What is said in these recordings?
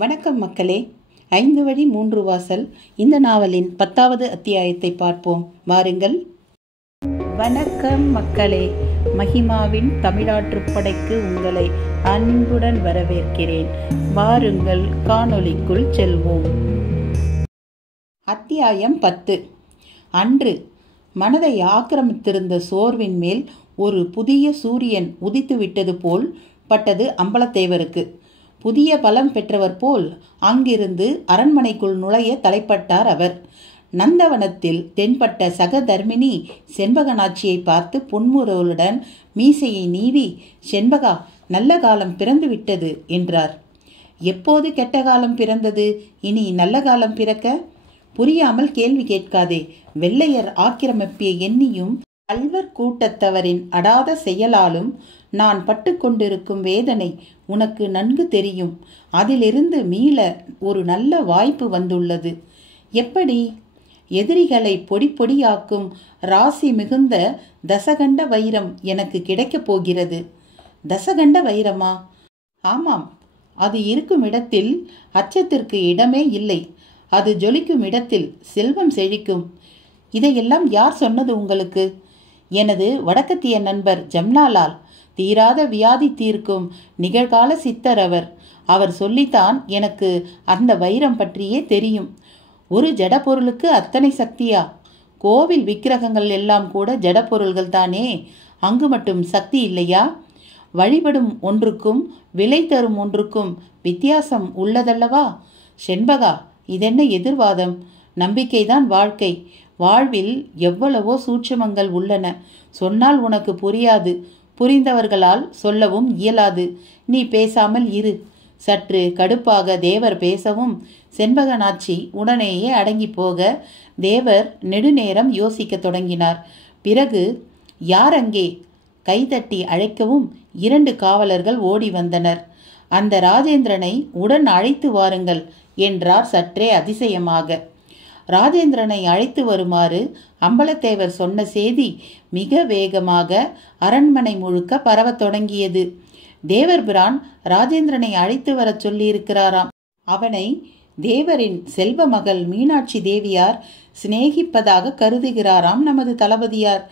வணக்கம் மக்களே. 5 வழி 3 வாசல் இந்த நாவலின் 10வது அத்தியாயத்தை பார்ப்போம். வாருங்கள். வணக்கம் மக்களே. மகிமாவின் தமிழாற்றுப்படைக்கு உங்களை அன்புடன் வரவேற்கிறேன். வாருங்கள், காணொளிக்குள் செல்வோம். அத்தியாயம் 10. அன்று மனதை ஆக்கிரமித்திருந்த சோர்வின் மேல் ஒரு புதிய சூரியன் உதித்து விட்டது போல் பட்டது அம்பலத்தேவருக்கு. புதிய பலம் பெற்றவர் போல் அங்கிருந்து அரண்மனைக்குள் நுழைய தலைப்பட்டார் அவர். நந்தவனத்தில் தென்பட்ட சகதர்மினி செண்பகநாச்சியை பார்த்து புன்முறுவலுடன் மீசையை நீவி, "செண்பகா, நல்ல காலம் பிறந்து விட்டது" என்றார். எப்போது கெட்ட காலம் பிறந்தது? இனி நல்ல காலம் பிறக்க? புரியாமல் கேள்வி கேட்காதே. வெள்ளையர் ஆக்கிரமிப்பை எண்ணியும் அல்வர் கூட்டத்தவரின் அடாத செயலாலும் நான் பட்டு கொண்டிருக்கும் வேதனை உனக்கு நன்கு தெரியும். அதிலிருந்து மீள ஒரு நல்ல வாய்ப்பு வந்துள்ளது. எப்படி? எதிரிகளை பொடி பொடியாக்கும் ராசி மிகுந்த தசகண்ட வைரம் எனக்கு கிடைக்கப் போகிறது. தசகண்ட வைரமா? ஆமாம். அது இருக்கும் இடத்தில் அச்சத்திற்கு இடமே இல்லை. அது ஜொலிக்கும் இடத்தில் செல்வம் செழிக்கும். இதையெல்லாம் யார் சொன்னது உங்களுக்கு? எனது வடக்கத்திய நண்பர் ஜம்னாலால். தீராத வியாதி தீர்க்கும் நிகழ்கால சித்தர் அவர். அவர் சொல்லித்தான் எனக்கு அந்த வைரம் பற்றியே தெரியும். ஒரு ஜடப்பொருளுக்கு அத்தனை சக்தியா? கோவில் விக்கிரகங்கள் எல்லாம் கூட ஜடப்பொருள்கள் தானே. அங்கு மட்டும் சக்தி இல்லையா? வழிபடும் ஒன்றுக்கும் விலை தரும் ஒன்றுக்கும் வித்தியாசம் உள்ளதல்லவா? செண்பகா, இதென்ன எதிர்வாதம்? நம்பிக்கைதான் வாழ்க்கை. வாழ்வில் எவ்வளவோ சூட்சுமங்கள் உள்ளன. சொன்னால் உனக்கு புரியாது. புரிந்தவர்களால் சொல்லவும் இயலாது. நீ பேசாமல் இரு. சற்று கடுப்பாக தேவர் பேசவும் செண்பகநாச்சி உடனேயே அடங்கி போக தேவர் நெடுநேரம் யோசிக்க தொடங்கினார். பிறகு, "யார் அங்கே?" கைதட்டி அழைக்கவும் 2 காவலர்கள் ஓடி வந்தனர். "அந்த ராஜேந்திரனை உடன் அழைத்து வாருங்கள்" என்றார் சற்றே அதிசயமாக. ராஜேந்திரனை அழைத்து வருமாறு அம்பலத்தேவர் சொன்ன செய்தி மிக வேகமாக அரண்மனை முழுக்க பரவத் தொடங்கியது. தேவர் பிரான் ராஜேந்திரனை அழைத்து வரச் சொல்லியிருக்கிறாராம். அவனை தேவரின் செல்வ மகள் மீனாட்சி தேவியார் சிநேகிப்பதாக கருதுகிறாராம் நமது தளபதியார்.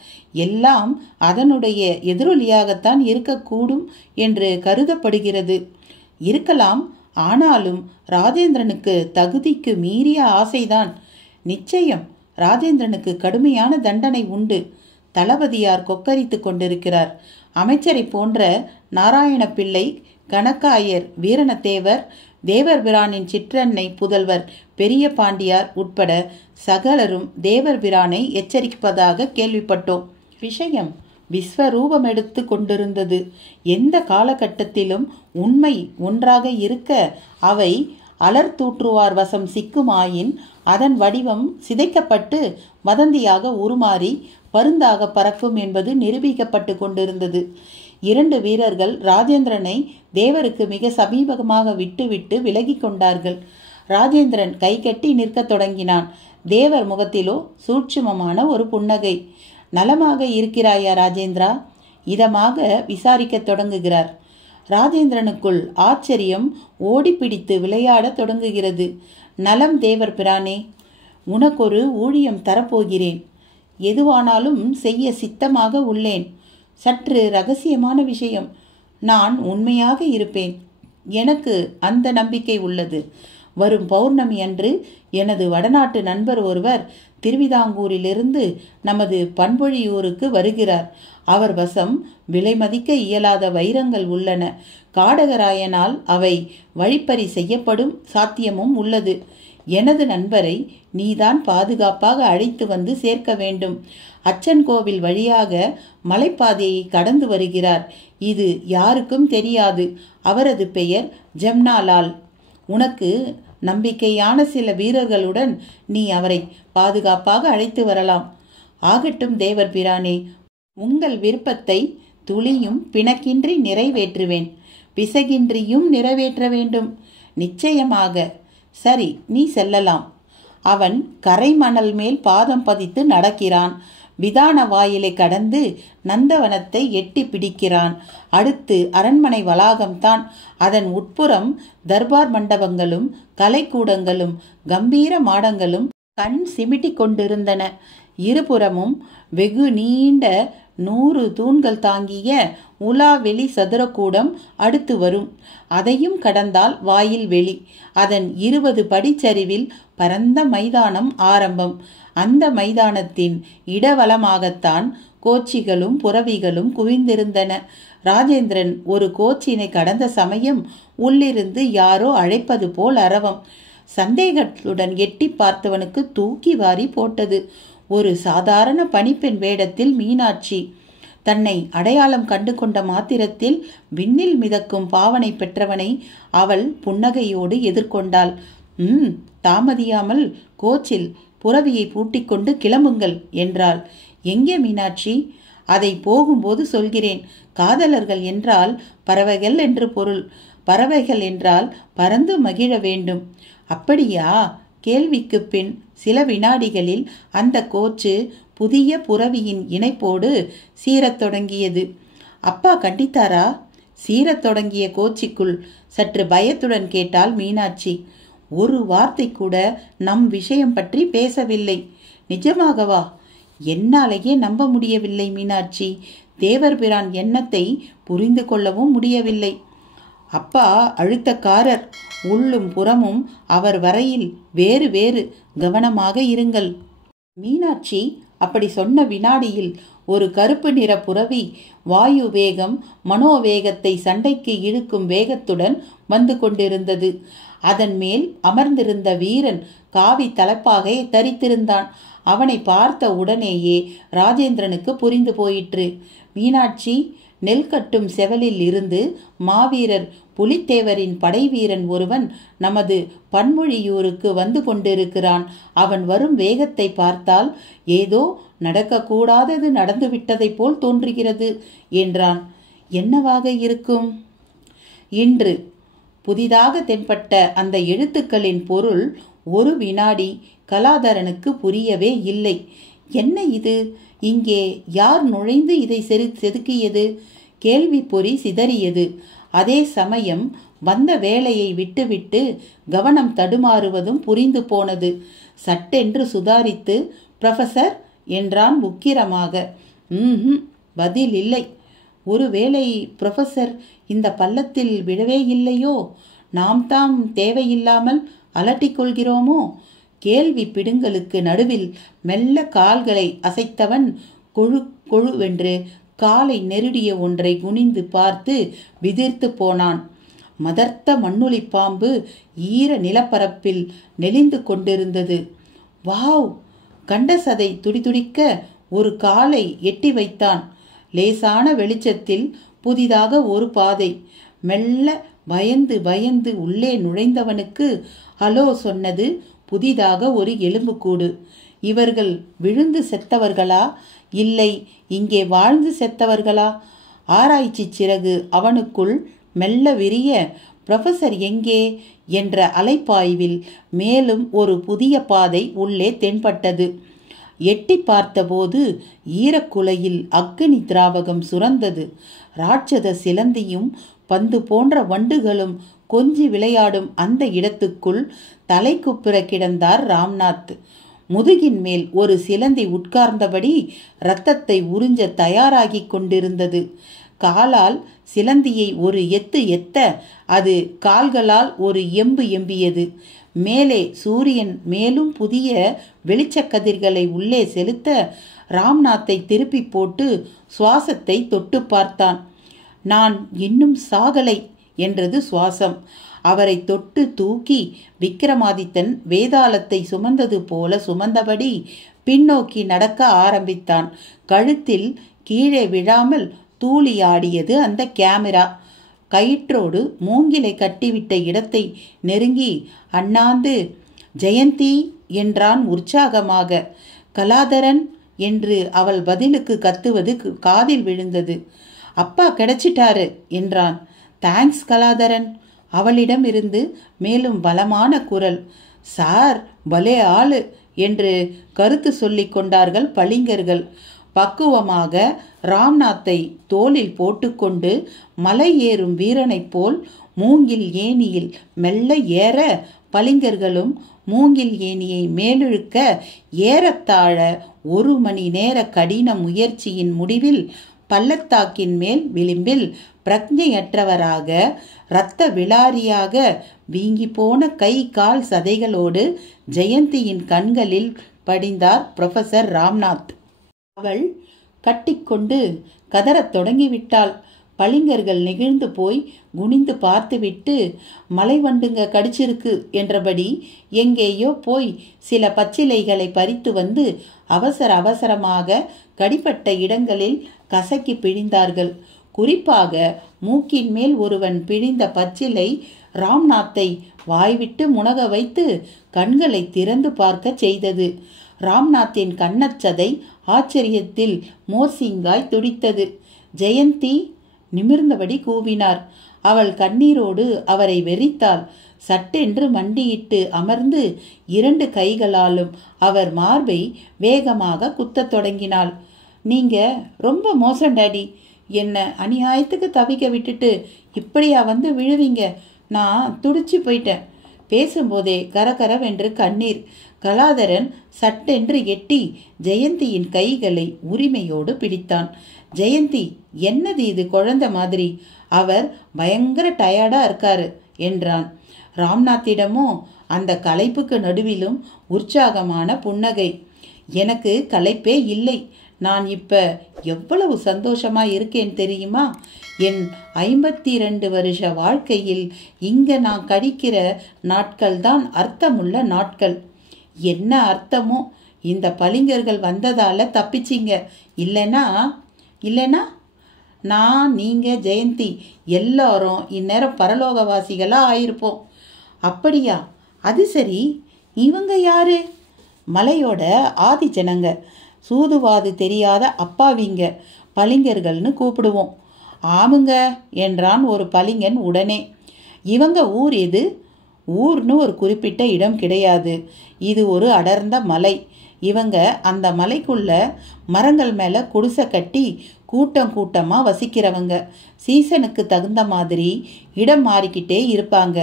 எல்லாம் அதனுடைய எதிரொலியாகத்தான் இருக்கக்கூடும் என்று கருதப்படுகிறது. இருக்கலாம். ஆனாலும் ராஜேந்திரனுக்கு தகுதிக்கு மீறிய ஆசைதான். நிச்சயம் ராஜேந்திரனுக்கு கடுமையான தண்டனை உண்டு. தளபதியார் கொக்கரித்து கொண்டிருக்கிறார். அமைச்சரை போன்ற நாராயண பிள்ளை, கணக்காயர், வீரணத்தேவர், தேவர் பிரானின் சிற்றன்னை புதல்வர் பெரிய பாண்டியார் உட்பட சகலரும் தேவர் பிரானை எச்சரிப்பதாக கேள்விப்பட்டோம். விஷயம் விஸ்வரூபம் எடுத்து கொண்டிருந்தது. எந்த காலகட்டத்திலும் உண்மை ஒன்றாக இருக்க அவை அலர்தூற்றுவார் வசம் சிக்குமாயின் அதன் வடிவம் சிதைக்கப்பட்டு வதந்தியாக உருமாறி பருந்தாக பறக்கும் என்பது நிரூபிக்கப்பட்டு கொண்டிருந்தது. 2 வீரர்கள் ராஜேந்திரனை தேவருக்கு மிக சமீபமாக விட்டுவிட்டு விலகி கொண்டார்கள். ராஜேந்திரன் கை கட்டி நிற்க தொடங்கினான். தேவர் முகத்திலோ சூட்சுமமான ஒரு புன்னகை. "நலமாக இருக்கிறாயா ராஜேந்திரா?" இதமாக விசாரிக்க தொடங்குகிறார். ராஜேந்திரனுக்குள் ஆச்சரியம் ஓடிப்பிடித்து விளையாட தொடங்குகிறது. "நலம் தேவர் பிரானே. உனக்கொரு ஊழியம் தரப்போகிறேன். எதுவானாலும் செய்ய சித்தமாக உள்ளேன். சற்று ரகசியமான விஷயம். நான் உண்மையாக இருப்பேன். எனக்கு அந்த நம்பிக்கை உள்ளது. வரும் பௌர்ணமி அன்று எனது வடநாட்டு நண்பர் ஒருவர் திருவிதாங்கூரிலிருந்து நமது பண்பொழியூருக்கு வருகிறார். அவர் வசம் விலை மதிக்க இயலாத வைரங்கள் உள்ளன. காடகராயனால் அவை வழிப்பறி செய்யப்படும் சாத்தியமும் உள்ளது. எனது நண்பரை நீதான் பாதுகாப்பாக அழைத்து வந்து சேர்க்க வேண்டும். அச்சன் கோவில் வழியாக மலைப்பாதையை கடந்து வருகிறார். இது யாருக்கும் தெரியாது. அவரது பெயர் ஜம்னாலால். உனக்கு நம்பிக்கையான சில வீரர்களுடன் நீ அவரை பாதுகாப்பாக அழைத்து வரலாம்." "ஆகட்டும் தேவர் பிரானே. உங்கள் விருப்பத்தை துளியும் பிணக்கின்றி நிறைவேற்றுவேன். பிசகின்றியும் நிறைவேற்ற வேண்டும்." "நிச்சயமாக." "சரி, நீ செல்லலாம்." அவன் கரை மணல் மேல் பாதம் பதித்து நடக்கிறான். விதான வாயிலை கடந்து நந்தவனத்தை எட்டி பிடிக்கிறான். அடுத்து அரண்மனை வளாகம்தான். அதன் உட்புறம் தர்பார் மண்டபங்களும் கலைக்கூடங்களும் கம்பீர மாடங்களும் கண் சிமிட்டி கொண்டிருந்தன. இருபுறமும் வெகு நீண்ட 100 தூண்கள் தாங்கிய உலாவெளி சதுரக்கூடம் அடுத்து வரும். அதையும் கடந்தால் வாயில் வெளி. அதன் 20 படிச்சரிவில் பரந்த மைதானம் ஆரம்பம். அந்த மைதானத்தின் இடவலமாகத்தான் கோச்சிகளும் புறவிகளும் குவிந்திருந்தன. ராஜேந்திரன் ஒரு கோச்சினை கடந்த சமயம் உள்ளிருந்து யாரோ அழைப்பது போல் அரவம். சந்தேகத்துடன் எட்டி பார்த்தவனுக்கு தூக்கி வாரி போட்டது. ஒரு சாதாரண பணிப்பெண் வேடத்தில் மீனாட்சி. தன்னை அடையாளம் கண்டு கொண்ட மாத்திரத்தில் விண்ணில் மிதக்கும் பாவனை பெற்றவனை அவள் புன்னகையோடு எதிர்கொண்டாள். தாமதியாமல் கோச்சில் புறவியை பூட்டிக்கொண்டு கிளம்புங்கள் என்றாள். எங்கே மீனாட்சி? அதை போகும்போது சொல்கிறேன். காதலர்கள் என்றால் பறவைகள் என்று பொருள். பறவைகள் என்றால் பறந்து மகிழ வேண்டும். அப்படியா? கேள்விக்கு பின் சில வினாடிகளில் அந்த கோச்சு புதிய புறவியின் இணைப்போடு சீரத் தொடங்கியது. அப்பா கண்டித்தாரா? சீரத் தொடங்கிய கோச்சிக்குள் சற்று பயத்துடன் கேட்டாள் மீனாட்சி. ஒரு வார்த்தை கூட நம் விஷயம் பற்றி பேசவில்லை. நிஜமாகவா? என்னாலேயே நம்ப முடியவில்லை மீனாட்சி. தேவர் பிரான் எண்ணத்தை புரிந்து கொள்ளவும் முடியவில்லை. அப்பா அழுத்தக்காரர். உள்ளும் புறமும் அவர் வரையில் வேறு வேறு. கவனமாக இருங்கள். மீனாட்சி அப்படி சொன்ன வினாடியில் ஒரு கருப்பு நிற புறவி வாயு வேகம் மனோவேகத்தை சண்டைக்கு இழுக்கும் வேகத்துடன் வந்து கொண்டிருந்தது. அதன் மேல் அமர்ந்திருந்த வீரன் காவி தலைப்பாகை தரித்திருந்தான். அவனை பார்த்த உடனேயே ராஜேந்திரனுக்கு புரிந்து போயிற்று. மீனாட்சி, நெல் கட்டும் செவலில் இருந்து மாவீரர் புலித்தேவரின் படைவீரன் ஒருவன் நமது பன்மொழியூருக்கு வந்து கொண்டிருக்கிறான். அவன் வரும் வேகத்தை பார்த்தால் ஏதோ நடக்கக்கூடாதது நடந்துவிட்டதை போல் தோன்றுகிறது என்றான். என்னவாக இருக்கும்? இன்று புதிதாக தென்பட்ட அந்த எழுத்துக்களின் பொருள் ஒரு வினாடி கலாதரனுக்கு புரியவே இல்லை. என்ன இது? இங்கே யார் நுழைந்து இதை செதுக்கியது? கேள்வி பொறி சிதறியது. அதே சமயம் வந்த வேலையை விட்டுவிட்டு கவனம் தடுமாறுவதும் புரிந்து போனது. சட்டென்று சுதாரித்து புரொஃபசர் என்றான் உக்கிரமாக. பதில் இல்லை. ஒருவேளை புரொஃபசர் இந்த பள்ளத்தில் விடவே இல்லையோ? நாம் தாம் தேவையில்லாமல் அலட்டிக்கொள்கிறோமோ? கேள்வி பிடுங்களுக்கு நடுவில் மெல்ல கால்களை அசைத்தவன் கொழு கொழுவென்று காலை நெருடிய ஒன்றை குனிந்து பார்த்து விதிர்த்து போனான். மதர்த்த மண்ணுளி பாம்பு ஈர நிலப்பரப்பில் நெளிந்து கொண்டிருந்தது. வாவ்! கண்டசதை துடிதுடிக்க ஒரு காலை எட்டி வைத்தான். லேசான வெளிச்சத்தில் புதிதாக ஒரு பாதை. மெல்ல பயந்து பயந்து உள்ளே நுழைந்தவனுக்கு ஹலோ சொன்னது புதிதாக ஒரு எலும்புக்கூடு. இவர்கள் விழுந்து செத்தவர்களா, இல்லை இங்கே வாழ்ந்து செத்தவர்களா? ஆராய்ச்சி சிறகு அவனுக்குள் மெல்ல விரிய புரொஃபசர் எங்கே என்ற அலைப்பாய்வில் மேலும் ஒரு புதிய பாதை உள்ளே தென்பட்டது. எட்டி பார்த்தபோது ஈரக்குலையில் அக்னி திராவகம் சுரந்தது. ராட்சத சிலந்தியும் பந்து போன்ற வண்டுகளும் கொஞ்சி விளையாடும் அந்த இடத்துக்குள் தலைக்குப்புற கிடந்தார் ராம்நாத். முதுகின் மேல் ஒரு சிலந்தி உட்கார்ந்தபடி இரத்தத்தை உறிஞ்ச தயாராகி கொண்டிருந்தது. காலால் சிலந்தியை ஒரு எத்து எத்த அது கால்களால் ஒரு எம்பு எம்பியது. மேலே சூரியன் மேலும் புதிய வெளிச்சக்கதிர்களை உள்ளே செலுத்த ராம்நாத்தை திருப்பி போட்டு சுவாசத்தை தொட்டு பார்த்தான். நான் இன்னும் சாகலை என்றது சுவாசம். அவரை தொட்டு தூக்கி விக்ரமாதித்தன் வேதாளத்தை சுமந்தது போல சுமந்தபடி பின்னோக்கி நடக்க ஆரம்பித்தான். கழுத்தில் கீழே விழாமல் தூளியாடியது அந்த கேமரா. கயிற்றோடு மூங்கிலை கட்டிவிட்ட இடத்தை நெருங்கி அண்ணாந்து ஜெயந்தி என்றான் உற்சாகமாக. கலாதரன் என்று அவள் பதிலுக்கு கத்துவது காதில் விழுந்தது. அப்பா கிடைச்சிட்டாரு என்றான். தேங்க்ஸ் கலாதரன். அவளிடம் இருந்து மேலும் பலமான குரல். சார் பலே ஆளு என்று கருத்து சொல்லிக் கொண்டார்கள் பளிங்கர்கள். பக்குவமாக ராம்நாத்தை தோளில் போட்டுக்கொண்டு மலை ஏறும் வீரனைப் போல் மூங்கில் ஏணியில் மெல்ல ஏற, பளிங்கர்களும் மூங்கில் ஏணியை மேலிழுக்க, ஏறத்தாழ 1 மணி நேர கடின முயற்சியின் முடிவில் பள்ளத்தாக்கின் மேல் விளிம்பில் பிரக்ஞையற்றவராக, இரத்த விளாரியாக, வீங்கி போன கை கால் சதைகளோடு ஜெயந்தியின் கண்களில் படிந்தார் புரொஃபசர் ராம்நாத். அவள் கட்டிக்கொண்டு கதறத் தொடங்கிவிட்டாள். பளிங்கர்கள் நெகிழ்ந்து போய் குனிந்து பார்த்துவிட்டு, மலைவண்டுங்க கடிச்சிருக்கு என்றபடி எங்கேயோ போய் சில பச்சிலைகளை பறித்து வந்து அவசர அவசரமாக கடிப்பட்ட இடங்களில் கசக்கி பிழிந்தார்கள். குறிப்பாக மூக்கின் மேல் ஒருவன் பிழிந்த பச்சிலை ராம்நாத்தை வாய்விட்டு முனக வைத்து கண்களை திறந்து பார்க்க செய்தது. ராம்நாத்தின் கண்ணச்சதை ஆச்சரியத்தில் மோர்சிங்காய் துடித்தது. ஜெயந்தி நிமிர்ந்தபடி கூவினார். அவள் கண்ணீரோடு அவரை வெறித்தாள். சட்டென்று மண்டியிட்டு அமர்ந்து 2 கைகளாலும் அவர் மார்பை வேகமாக குத்தத் தொடங்கினாள். நீங்க ரொம்ப மோசம் டாடி. என்ன அநியாயத்துக்கு தவிக்க விட்டுட்டு இப்படியா வந்து விழுவீங்க? நான் துடிச்சு போயிட்டேன். பேசும்போதே கரகரவென்று கண்ணீர். கலாதரன் சட்டென்று எட்டி ஜெயந்தியின் கைகளை உரிமையோடு பிடித்தான். ஜெயந்தி, என்னது இது குழந்தை மாதிரி? அவர் பயங்கர டயர்டா இருக்காரு என்றான். ராம்நாத்திடமோ அந்த களைப்புக்கு நடுவிலும் உற்சாகமான புன்னகை. எனக்கு களைப்பே இல்லை. நான் இப்ப எவ்வளவு சந்தோஷமா இருக்கேன் தெரியுமா? என் 52 வருஷ வாழ்க்கையில் இங்க நான் கழிக்கிற நாட்கள் தான் அர்த்தமுள்ள நாட்கள். என்ன அர்த்தமோ? இந்த பளிங்கர்கள் வந்ததால தப்பிச்சிங்க. இல்லைனா நான், நீங்க, ஜெயந்தி எல்லாரும் இந்நேரம் பரலோகவாசிகளா ஆயிருப்போம். அப்படியா? அது சரி, இவங்க யாரு? மலையோட ஆதி ஜனங்க, சூதுவாது தெரியாத அப்பாவிங்க, பளிங்கர்கள்னு கூப்பிடுவோம். ஆமுங்க என்றான் ஒரு பளிங்கன் உடனே. இவங்க ஊர் எது? ஊர்னு ஒரு குறிப்பிட்ட இடம் கிடையாது. இது ஒரு அடர்ந்த மலை. இவங்க அந்த மலைக்குள்ள மரங்கள் மேல குடிசை கட்டி கூட்டம் கூட்டமா வசிக்கிறவங்க. சீசனுக்கு தகுந்த மாதிரி இடம் மாறிக்கிட்டே இருப்பாங்க.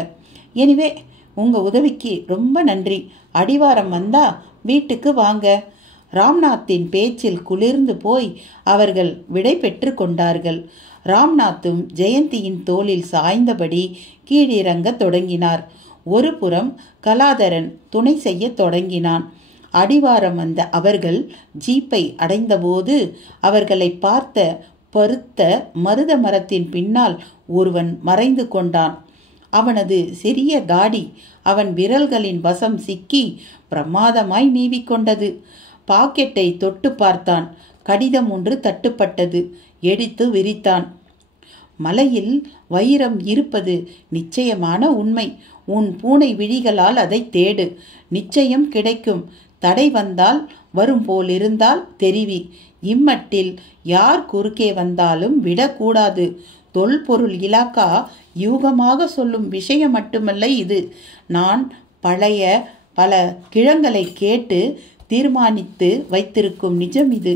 எனிவே, உங்க உதவிக்கு ரொம்ப நன்றி. அடிவாரம் வந்தா வீட்டுக்கு வாங்க. ராம்நாத்தின் பேச்சில் குளிர்ந்து போய் அவர்கள் விடை பெற்று கொண்டார்கள். ராம்நாத்தும் ஜெயந்தியின் தோளில் சாய்ந்தபடி கீழிறங்க தொடங்கினார். ஒரு புறம் கலாதரன் துணை செய்ய தொடங்கினான். அடிவாரம் வந்த அவர்கள் ஜீப்பை அடைந்தபோது அவர்களை பார்த்த பருத்த மருத மரத்தின் பின்னால் ஒருவன் மறைந்து கொண்டான். அவனது சிறிய தாடி அவன் விரல்களின் வசம் சிக்கி பிரமாதமாய் நீவிக்கொண்டது. பாக்கெட்டை தொட்டு பார்த்தான். கடிதம் ஒன்று தட்டுப்பட்டது. எடுத்து விரித்தான். மலையில் வைரம் இருப்பது நிச்சயமான உண்மை. உன் பூனை விழிகளால் அதை தேடு. நிச்சயம் கிடைக்கும். தடை வந்தால், வரும் போலிருந்தால் தெரிவி. இம்மட்டில் யார் குறுக்கே வந்தாலும் விடக்கூடாது. தொல்பொருள் இலாக்கா யூகமாக சொல்லும் விஷயம் மட்டுமல்ல இது. நான் பழைய பல கிழங்களை கேட்டு தீர்மானித்து வைத்திருக்கும் நிஜம் இது.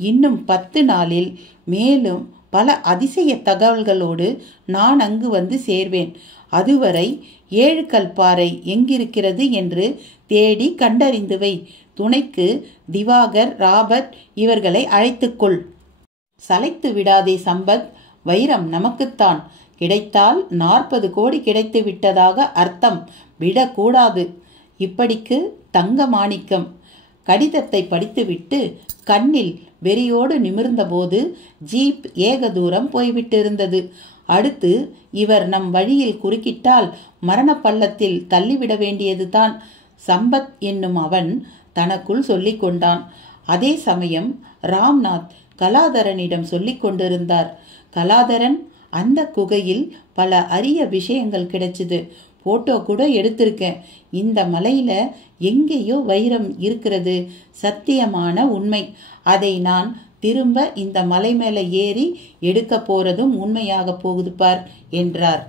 இன்னும் 10 நாளில் மேலும் பல அதிசய தகவல்களோடு நான் அங்கு வந்து சேர்வேன். அதுவரை 7 கல்பாறை எங்கிருக்கிறது என்று தேடி கண்டறிந்து வை. துணைக்கு திவாகர், ராபர்ட் இவர்களை அழைத்துக்கொள். சளைத்து விடாதே சம்பத். வைரம் நமக்குத்தான். கிடைத்தால் 40 கோடி கிடைத்து விட்டதாக அர்த்தம். விடக்கூடாது. இப்படிக்கு தங்க மாணிக்கம். கடிதத்தை படித்துவிட்டு கண்ணில் வெறியோடு நிமிர்ந்தபோது ஜீப் ஏக தூரம் போய்விட்டிருந்தது. அடுத்து இவர் நம் வழியில் குறுக்கிட்டால் மரண பள்ளத்தில் தள்ளிவிட வேண்டியதுதான். சம்பத் என்னும் அவன் தனக்குள் சொல்லிக் கொண்டான். அதே சமயம் ராம்நாத் கலாதரனிடம் சொல்லிக் கொண்டிருந்தார். கலாதரன், அந்த குகையில் பல அரிய விஷயங்கள் கிடைச்சது. போட்டோ கூட எடுத்திருக்கேன். இந்த மலையில எங்கேயோ வைரம் இருக்கிறது. சத்தியமான உண்மை. அதை நான் திரும்ப இந்த மலை மேல ஏறி எடுக்க போறதும் உண்மையாக போகுது பார் என்றார்.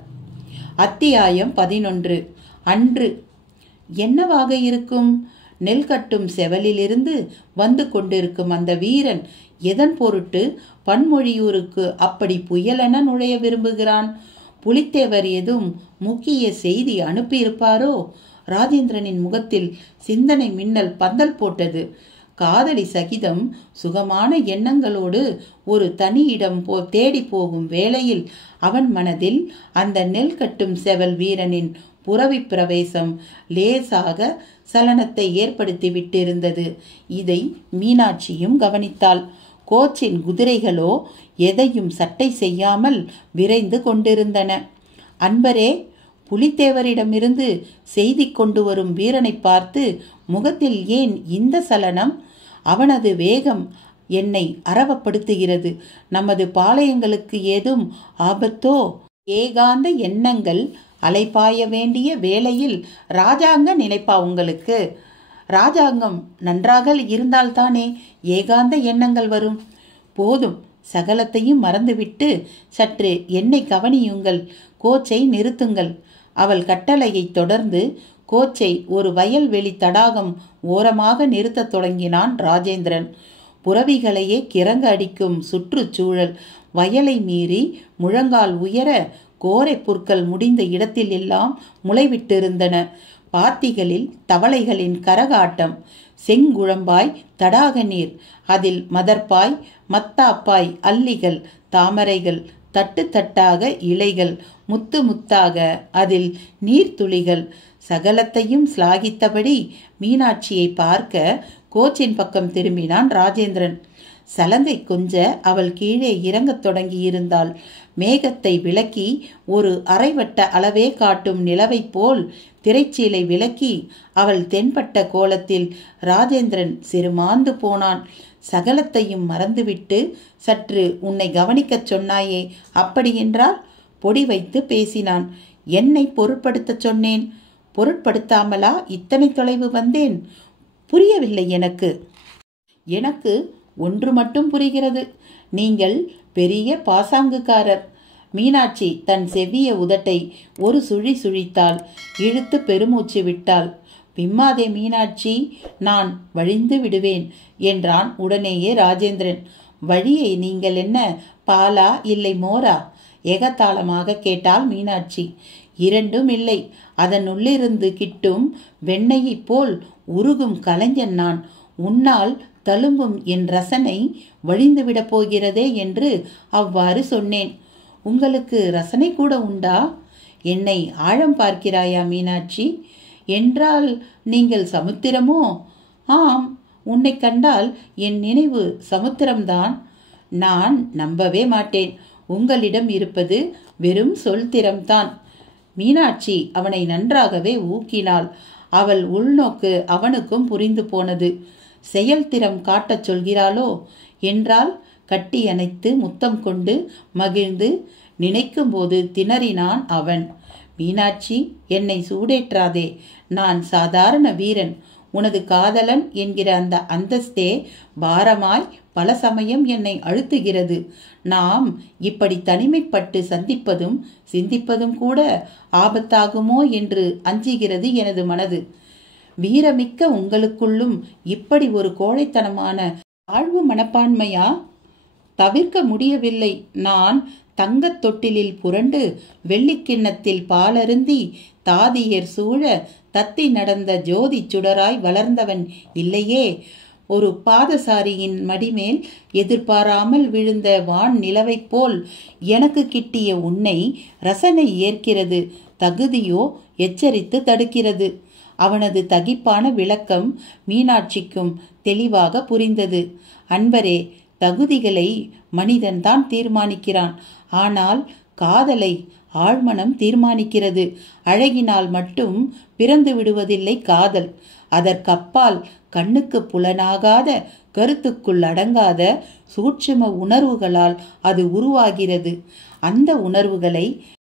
அத்தியாயம் 11. அன்று என்னவாக இருக்கும்? நெல் கட்டும் செவலிலிருந்து வந்து கொண்டிருக்கும் அந்த வீரன் எதன் பொருட்டு பன்மொழியூருக்கு அப்படி புயலென நுழைய விரும்புகிறான்? புலித்தேவர் எதுவும் முக்கிய செய்தி அனுப்பியிருப்பாரோ? ராஜேந்திரனின் முகத்தில் சிந்தனை மின்னல் பந்தல் போட்டது. காதலி சகிதம் சுகமான எண்ணங்களோடு ஒரு தனி இடம் தேடி போகும் வேளையில் அவன் மனதில் அந்த நெல் கட்டும் செவல் வீரனின் புறவி பிரவேசம் லேசாக சலனத்தை ஏற்படுத்தி விட்டிருந்தது. இதை மீனாட்சியும் கவனித்தாள். கோச்சின் குதிரைகளோ எதையும் சட்டை செய்யாமல் விரைந்து கொண்டிருந்தன. அன்பரே, புலித்தேவரிடமிருந்து செய்தி கொண்டு வரும் வீரனை பார்த்து முகத்தில் ஏன் இந்த சலனம்? அவனது வேகம் என்னை அரவப்படுத்துகிறது. நமது பாளையங்களுக்கு ஏதும் ஆபத்தோ? ஏகாந்த எண்ணங்கள் அலைபாய வேண்டிய வேளையில் ராஜாங்க நினைப்பா உங்களுக்கு? ராஜாங்கம் நன்றாக இருந்தால்தானே ஏகாந்த எண்ணங்கள் வரும். போதும், சகலத்தையும் மறந்துவிட்டு சற்று என்னை கவனியுங்கள். கோச்சை நிறுத்துங்கள். அவள் கட்டளையை தொடர்ந்து கோச்சை ஒரு வயல்வெளி தடாகம் ஓரமாக நிறுத்தத் தொடங்கினான் ராஜேந்திரன். புறவிகளையே கிறங்க அடிக்கும் சுற்றுச்சூழல். வயலை மீறி முழங்கால் உயர கோரை புற்கள் முடிந்த இடத்தில் எல்லாம் முளைவிட்டிருந்தன. பாத்திகளில் தவளைகளின் கரகாட்டம். செங்குழம்பாய் தடாக நீர். அதில் மதர்பாய், மத்தாப்பாய், அல்லிகள், தாமரைகள், தட்டு தட்டாக இலைகள், முத்து முத்தாக அதில் நீர்த்துளிகள். சகலத்தையும் சிலாகித்தபடி மீனாட்சியை பார்க்க கோச்சின் பக்கம் திரும்பினான் ராஜேந்திரன். சலங்கை கொஞ்ச அவள் கீழே இறங்கத் தொடங்கி இருந்தாள். மேகத்தை விலக்கி ஒரு அரைவட்ட அளவே காட்டும் நிலவை போல் திரைச்சீலை விலக்கி அவள் தென்பட்ட கோலத்தில் ராஜேந்திரன் சிறுமாந்து போனான். சகலத்தையும் மறந்துவிட்டு சற்று உன்னை கவனிக்கச் சொன்னாயே, அப்படியென்றால்? பொடி வைத்து பேசினான். என்னை பொருட்படுத்தச் சொன்னேன். பொருட்படுத்தாமலா இத்தனை தொலைவு வந்தேன்? புரியவில்லை எனக்கு. எனக்கு ஒன்று மட்டும் புரிகிறது. நீங்கள் பெரிய பாசாங்குக்காரர். மீனாட்சி தன் செவ்விய உதட்டை ஒரு சுழி சுழித்தாள். இழுத்து பெருமூச்சு விட்டாள். பிம்மாதே மீனாட்சி, நான் வழிந்து விடுவேன் என்றான் உடனேயே ராஜேந்திரன். வழியை நீங்கள் என்ன பாலா இல்லை மோரா? ஏகத்தாளமாக கேட்டாள் மீனாட்சி. இரண்டும் இல்லை. அதனுள்ளிருந்து கிட்டும் வெண்ணெயைப் போல் உருகும் கலைஞன் நான். உன்னால் தழும்பும் என் ரசனை வழிந்துவிடப் போகிறதே என்று அவ்வாறு சொன்னேன். உங்களுக்கு ரசனை கூட உண்டா? என்னை ஆழம் பார்க்கிறாயா மீனாட்சி? என்றால் நீங்கள் சமுத்திரமோ? ஆம், உன்னை கண்டால் என் நினைவு சமுத்திரம்தான். நான் நம்பவே மாட்டேன். உங்களிடம் இருப்பது வெறும் சொல்திறம்தான். மீனாட்சி அவனை நன்றாகவே ஊக்கினாள். அவள் உள்நோக்கு அவனுக்கும் புரிந்து போனது. செயல்திறம் காட்டச் சொல்கிறாளோ என்றால் கட்டி அணைத்து முத்தம் கொண்டு மகிழ்ந்து நினைக்கும் போது திணறினான் அவன். மீனாட்சி, என்னை சூடேற்றாதே. நான் சாதாரண வீரன். உனது காதலன் என்கிற அந்த அந்தஸ்தே பாரமாய் பல சமயம் என்னை அழுத்துகிறது. நாம் இப்படி தனிமைப்பட்டு சந்திப்பதும் சிந்திப்பதும் கூட ஆபத்தாகுமோ என்று அஞ்சுகிறது எனது மனது. வீரமிக்க உங்களுக்குள்ளும் இப்படி ஒரு கோழைத்தனமான தாழ்வு மனப்பான்மையா? தவிர்க்க முடியவில்லை. நான் தங்கத் தொட்டிலில் புரண்டு வெள்ளிக்கிண்ணத்தில் பாலருந்தி தாதியர் சூழ தத்தி நடந்த ஜோதி சுடராய் வளர்ந்தவன் இல்லையே. ஒரு பாதசாரியின் மடிமேல் எதிர்பாராமல் விழுந்த வான் நிலவைப் போல் எனக்கு கிட்டிய உன்னை ரசனை ஏற்கிறது. தகுதியோ எச்சரித்து தடுக்கிறது. அவனது தகிப்பான விளக்கம் மீனாட்சிக்கும் தெளிவாக புரிந்தது. அன்பரே, தகுதிகளை மனிதன்தான் தீர்மானிக்கிறான். ஆனால் காதலை ஆழ்மனம் தீர்மானிக்கிறது. அழகினால் மட்டும் பிறந்து விடுவதில்லை காதல். அதற்கப்பால் கண்ணுக்கு புலனாகாத, கருத்துக்குள் அடங்காத சூட்சும உணர்வுகளால் அது உருவாகிறது. அந்த உணர்வுகளை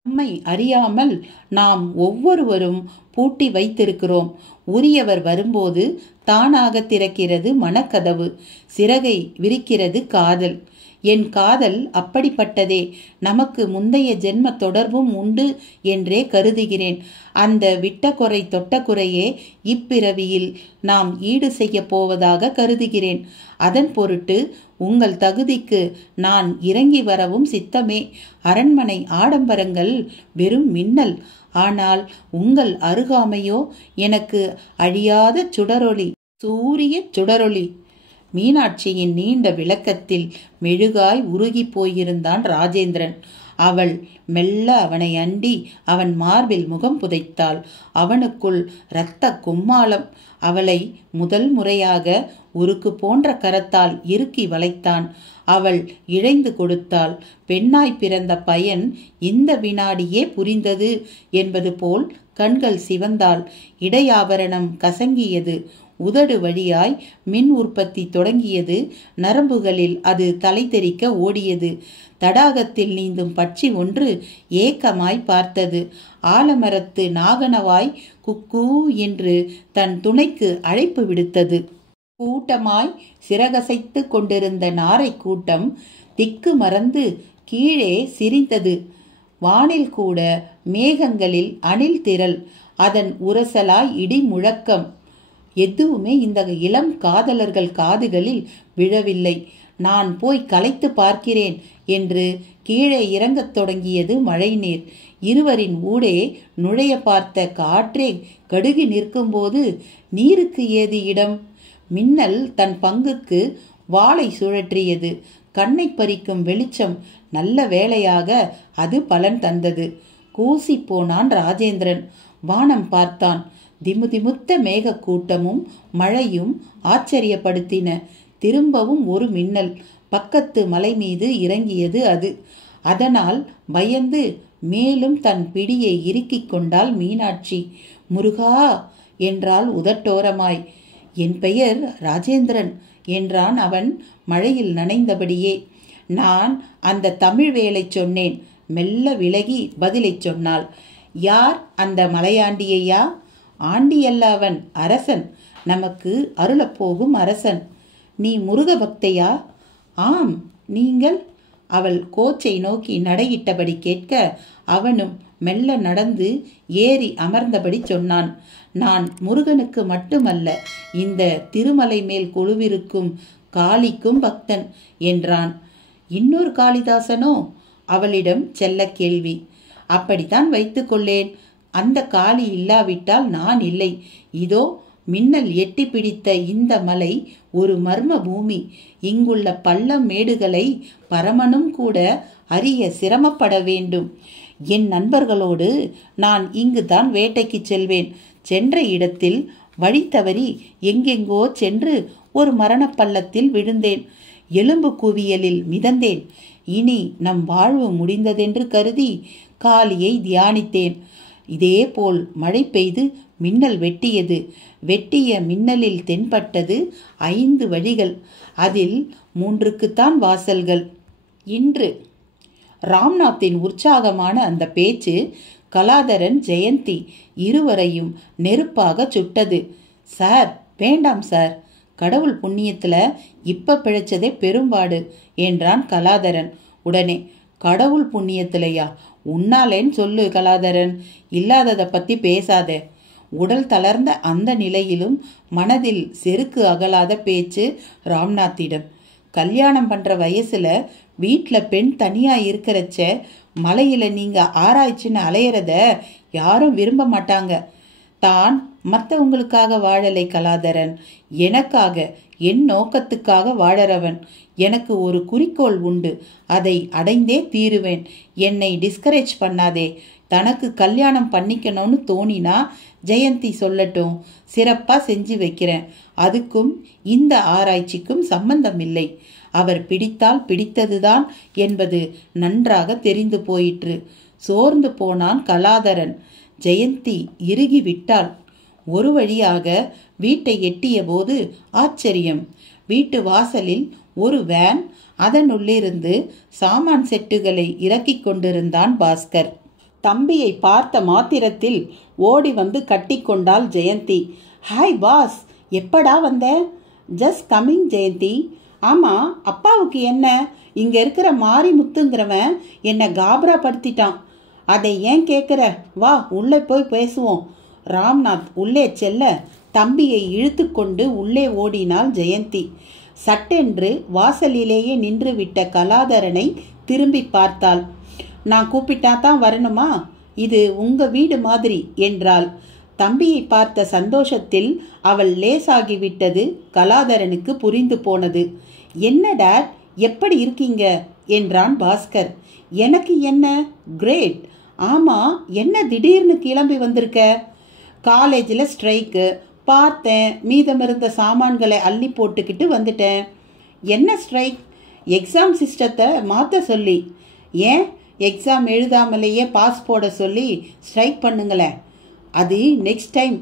நம்மை அறியாமல் நாம் ஒவ்வொருவரும் பூட்டி வைத்திருக்கிறோம். உரியவர் வரும்போது தானாக திறக்கிறது மனக்கதவு, சிறகை விரிக்கிறது காதல். என் காதல் அப்படிப்பட்டதே. நமக்கு முந்தைய ஜென்ம தொடர்பும் உண்டு என்றே கருதுகிறேன். அந்த விட்டக்குறை தொட்டக்குறையே இப்பிறவியில் நாம் ஈடு செய்ய போவதாக கருதுகிறேன். அதன் பொருட்டு உங்கள் தகுதிக்கு நான் இறங்கி வரவும் சித்தமே. அரண்மனை ஆடம்பரங்கள் வெறும் மின்னல். ஆனால் உங்கள் அருகாமையோ எனக்கு அழியாத சுடரொளி, சூரிய சுடரொளி. மீனாட்சியின் நீண்ட விளக்கத்தில் மெழுகாய் உருகி போயிருந்தான் ராஜேந்திரன். அவள் மெல்ல அவனை அண்டி அவன் மார்பில் முகம் புதைத்தாள். அவனுக்குள் இரத்த கும்மாளம். அவளை முதல் முறையாக உருக்கு போன்ற கரத்தால் இறுக்கி வளைத்தான். அவள் இழைந்து கொடுத்தாள். பெண்ணாய் பிறந்த பயன் இந்த வினாடியே புரிந்தது என்பது போல் கண்கள் சிவந்தாள். இடையாபரணம் கசங்கியது. உதடு வழியாய் மின் உற்பத்தி தொடங்கியது. நரம்புகளில் அது தலை தெறிக்க ஓடியது. தடாகத்தில் நீந்தும் பட்சி ஒன்று ஏக்கமாய் பார்த்தது. ஆலமரத்து நாகனவாய் குக்கூ என்று தன் துணைக்கு அழைப்பு விடுத்தது. கூட்டமாய் சிறகசைத்து கொண்டிருந்த நாரை கூட்டம் திக்கு மறந்து கீழே சிரித்தது. வானில் கூட மேகங்களில் அணில் திரள். அதன் உரசலாய் இடி முழக்கம். எதுவுமே இந்த இளம் காதலர்கள் காதுகளில் விழவில்லை. நான் போய் கலைத்து பார்க்கிறேன் என்று கீழே இறங்கத் தொடங்கியது மழை நீர். இருவரின் ஊடே நுழைய பார்த்த காற்றே கடுகி நிற்கும்போது நீருக்கு ஏது இடம்? மின்னல் தன் பங்குக்கு வாளை சுழற்றியது. கண்ணை பறிக்கும் வெளிச்சம். நல்ல வேளையாக அது பலன் தந்தது. கூசி போனான் ராஜேந்திரன். வானம் பார்த்தான். திமுதிமுத்த மேக கூட்டமும் மழையும் ஆச்சரியப்படுத்தின. திரும்பவும் ஒரு மின்னல் பக்கத்து மலை மீது இறங்கியது. அது அதனால் பயந்து மேலும் தன் பிடியை இறுக்கிக் கொண்டாள் மீனாட்சி. முருகா என்றாள் உதட்டோரமாய். என் பெயர் ராஜேந்திரன் என்றான் அவன் மழையில் நனைந்தபடியே. நான் அந்த தமிழ் வேலை சொன்னேன். மெல்ல விலகி பதிலை சொன்னாள். யார் அந்த மலையாண்டியையா? ஆண்டியல்ல, அவன் அரசன். நமக்கு அருளப்போகும் அரசன். நீ முருக பக்தையா? ஆம். நீங்கள்? அவள் கோச்சை நோக்கி நடையிட்டபடி கேட்க அவனும் மெல்ல நடந்து ஏறி அமர்ந்தபடி சொன்னான். நான் முருகனுக்கு மட்டுமல்ல, இந்த திருமலை மேல் கொலுவிருக்கும் காளிக்கும் பக்தன் என்றான். இன்னொரு காளிதாசனோ? அவளிடம் செல்ல கேள்வி. அப்படித்தான் வைத்துக்கொள்ளேன். அந்த காளி இல்லாவிட்டால் நான் இல்லை. இதோ மின்னல் எட்டி பிடித்த இந்த மலை ஒரு மர்ம பூமி. இங்குள்ள பள்ளம் மேடுகளை பரமனும் கூட அறிய சிரமப்பட வேண்டும். என் நண்பர்களோடு நான் இங்குதான் வேட்டைக்கு செல்வேன். சென்ற இடத்தில் வழி தவறி எங்கெங்கோ சென்று ஒரு மரணப்பள்ளத்தில் விழுந்தேன். எலும்பு குவியலில் மிதந்தேன். இனி நம் வாழ்வு முடிந்ததென்று கருதி காளியை தியானித்தேன். இதேபோல் மழை பெய்து மின்னல் வெட்டியது. வெட்டிய மின்னலில் தென்பட்டது 5 வழிகள். அதில் 3க்குத்தான் வாசல்கள். இன்று ராம்நாத்தின் உற்சாகமான அந்த பேச்சு கலாதரன் ஜெயந்தி இருவரையும் நெருப்பாக சுட்டது. சார், வேண்டாம் சார். கடவுள் புண்ணியத்தில் இப்ப பிழைச்சதே பெரும்பாடு என்றான் கலாதரன். உடனே, கடவுள் புண்ணியத்திலையா? உன்னாலேன்னு சொல்லு கலாதரன். இல்லாததை பத்தி பேசாத. உடல் தளர்ந்த அந்த நிலையிலும் மனதில் செருக்கு அகலாத பேச்சு ராம்நாத்திடம். கல்யாணம் பண்ற வயசுல வீட்டில் பெண் தனியா இருக்கிறச்ச மலையில நீங்க ஆராய்ச்சின்னு அலையிறத யாரும் விரும்ப மாட்டாங்க. தான் மற்றவங்களுக்காக வாழலை கலாதரன். எனக்காக, என் நோக்கத்துக்காக வாழறவன். எனக்கு ஒரு குறிக்கோள் உண்டு. அதை அடைந்தே தீருவேன். என்னை டிஸ்கரேஜ் பண்ணாதே. தனக்கு கல்யாணம் பண்ணிக்கணும்னு தோணினா ஜெயந்தி சொல்லட்டும், சிறப்பா செஞ்சு வைக்கிறேன். அதுக்கும் இந்த ஆராய்ச்சிக்கும் சம்பந்தம் இல்லை. அவர் பிடித்தால் பிடித்ததுதான் என்பது நன்றாக தெரிந்து போயிற்று. சோர்ந்து போனான் கலாதரன். ஜெயந்தி இறுகி விட்டாள். ஒரு வழியாக வீட்டை எட்டிய போது ஆச்சரியம். வீட்டு வாசலில் ஒரு வேன். அதனுள்ளிருந்து சாமான் செட்டுகளை இறக்கிக் கொண்டிருந்தான் பாஸ்கர். தம்பியை பார்த்த மாத்திரத்தில் ஓடி வந்து கட்டிக்கொண்டாள் ஜெயந்தி. ஹாய் பாஸ், எப்படா வந்த? Just coming Jayanthi. ஆமா, அப்பாவுக்கு என்ன? இங்க இருக்கிற மாரிமுத்துங்கிறவன் என்னை காபராப்படுத்திட்டான். அதை ஏன் கேட்குற? வா உள்ளே போய் பேசுவோம். ராம்நாத் உள்ளே செல்ல தம்பியை இழுத்து கொண்டு உள்ளே ஓடினாள் ஜெயந்தி. சட்டென்று வாசலிலேயே நின்றுவிட்ட கலாதரனை திரும்பி பார்த்தாள். நான் கூப்பிட்டா தான் வரணுமா? இது உங்க வீடு மாதிரி என்றாள். தம்பியை பார்த்த சந்தோஷத்தில் அவள் லேசாகிவிட்டது கலாதரனுக்கு புரிந்து போனது. என்ன டாட், எப்படி இருக்கீங்க என்றான் பாஸ்கர். எனக்கு என்ன, கிரேட். ஆமா, என்ன திடீர்னு கிளம்பி வந்திருக்க? காலேஜில் ஸ்ட்ரைக்கு பார்த்தேன், மீதமிருந்த சாமான்களை அள்ளி போட்டுக்கிட்டு வந்துட்டேன். என்ன ஸ்ட்ரைக்? எக்ஸாம் சிஸ்டத்தை மாற்ற சொல்லி. ஏன், எக்ஸாம் எழுதாமலேயே பாஸ் போட சொல்லி ஸ்ட்ரைக் பண்ணுங்களேன். அது நெக்ஸ்ட் டைம்.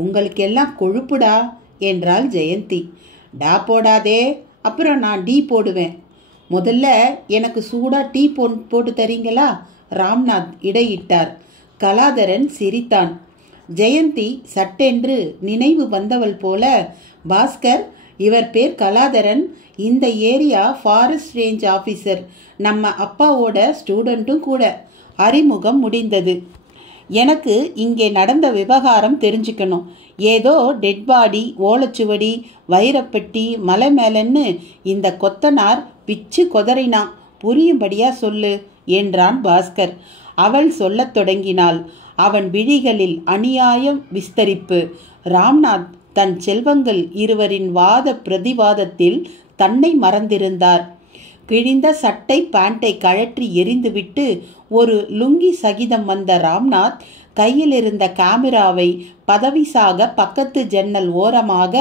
உங்களுக்கு எல்லாம் கொழுப்புடா என்றாள் ஜெயந்தி. டா போடாதே, அப்புறம் நான் டீ போடுவேன். முதல்ல எனக்கு சூடா டீ போட்டு தரீங்களா? ராம்நாத் இடையிட்டார். கலாதரன் சிரித்தான். ஜெயந்தி சட்டென்று நினைவு வந்தவள் போல, பாஸ்கர், இவர் பேர் கலாதரன், இந்த ஏரியா ஃபாரஸ்ட் ரேஞ்ச் ஆஃபீஸர், நம்ம அப்பாவோட ஸ்டூடெண்ட்டும் கூட. அறிமுகம் முடிந்தது. எனக்கு இங்கே நடந்த விவகாரம் தெரிஞ்சுக்கணும். ஏதோ டெட் பாடி, ஓலைச்சுவடி, வைரப்பெட்டி, மலை மேலன்னு இந்த கொத்தனார் பிச்சு கொதறினான். புரியும்படியா சொல்லு என்றான் பாஸ்கர். அவள் சொல்லத் தொடங்கினாள். அவன் விழிகளில் அநியாயம் விஸ்தரிப்பு. ராம்நாத் தன் செல்வங்கள் இருவரின் வாத பிரதிவாதத்தில் தன்னை மறந்திருந்தார். கிழிந்த சட்டை பேண்டை கழற்றி எரிந்துவிட்டு ஒரு லுங்கி சகிதம் வந்த ராம்நாத் கையில் இருந்த கேமராவை பதவிசாக பக்கத்து ஜன்னல் ஓரமாக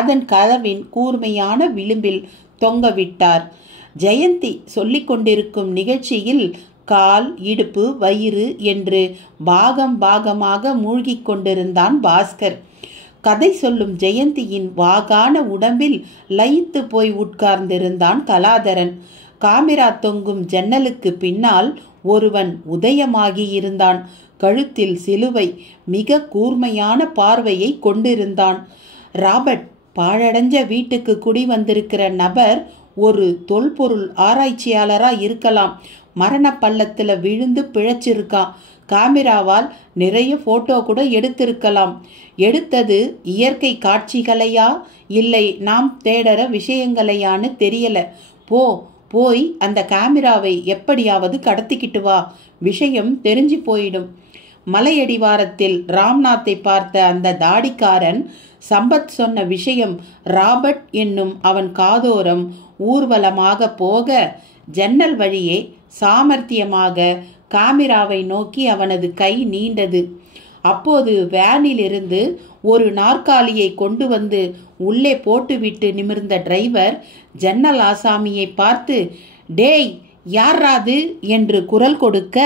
அதன் கதவின் கூர்மையான விளிம்பில் தொங்கவிட்டார். ஜெயந்தி சொல்லிக் கொண்டிருக்கும் நிகழ்ச்சியில் கால், இடுப்பு, வயிறு என்று பாகம் பாகமாக மூழ்கிக் கொண்டிருந்தான் பாஸ்கர். கதை சொல்லும் ஜெயந்தியின் வாகான உடம்பில் லயித்து போய் உட்கார்ந்திருந்தான் கலாதரன். காமிரா தொங்கும் ஜன்னலுக்கு பின்னால் ஒருவன் உதயமாகி இருந்தான். கழுத்தில் சிலுவை, மிக கூர்மையான பார்வையை கொண்டிருந்தான். ராபர்ட், பாழடைஞ்ச வீட்டுக்கு குடி வந்திருக்கிற நபர் ஒரு தொல்பொருள் ஆராய்ச்சியாளரா இருக்கலாம். மரண பள்ளத்துல விழுந்து பிழைச்சிருக்கான். காமிராவால் நிறைய போட்டோ கூட எடுத்திருக்கலாம். எடுத்தது இயற்கை காட்சிகளையா இல்லை நாம் தேடற விஷயங்களையான்னு தெரியல. போய் அந்த கேமராவை எப்படியாவது கடத்திக்கிட்டு வா, விஷயம் தெரிஞ்சு போயிடும். மலையடிவாரத்தில் ராம்நாத்தை பார்த்த அந்த தாடிக்காரன் சம்பத் சொன்ன விஷயம் ராபர்ட் என்னும் அவன் காதோரம் ஊர்வலமாக போக, ஜன்னல் வழியே சாமர்த்தியமாக காமிராவை நோக்கி அவனது கை நீண்டது. அப்போது வேனிலிருந்து ஒரு நாற்காலியை கொண்டு வந்து உள்ளே போட்டுவிட்டு நிமிர்ந்த டிரைவர் ஜன்னல் ஆசாமியை பார்த்து, டேய் யாராது என்று குரல் கொடுக்க,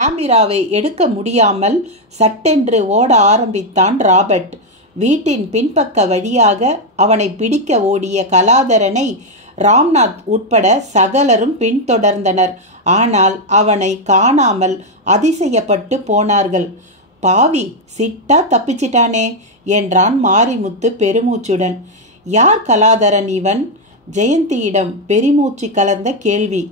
காமிராவை எடுக்க முடியாமல் சட்டென்று ஓட ஆரம்பித்தான் ராபர்ட். வீட்டின் பின்பக்க வழியாக அவனை பிடிக்க ஓடிய கலாதரனை ராம்நாத் உட்பட சகலரும் பின்தொடர்ந்தனர். ஆனால் அவனை காணாமல் அதிசயப்பட்டு போனார்கள். பாவி, சிட்டா தப்பிச்சிட்டானே என்றான் மாரிமுத்து பெருமூச்சுடன். யார் கலாதரன் இவன்? ஜெயந்தியிடம் பெருமூச்சு கலந்த கேள்வி.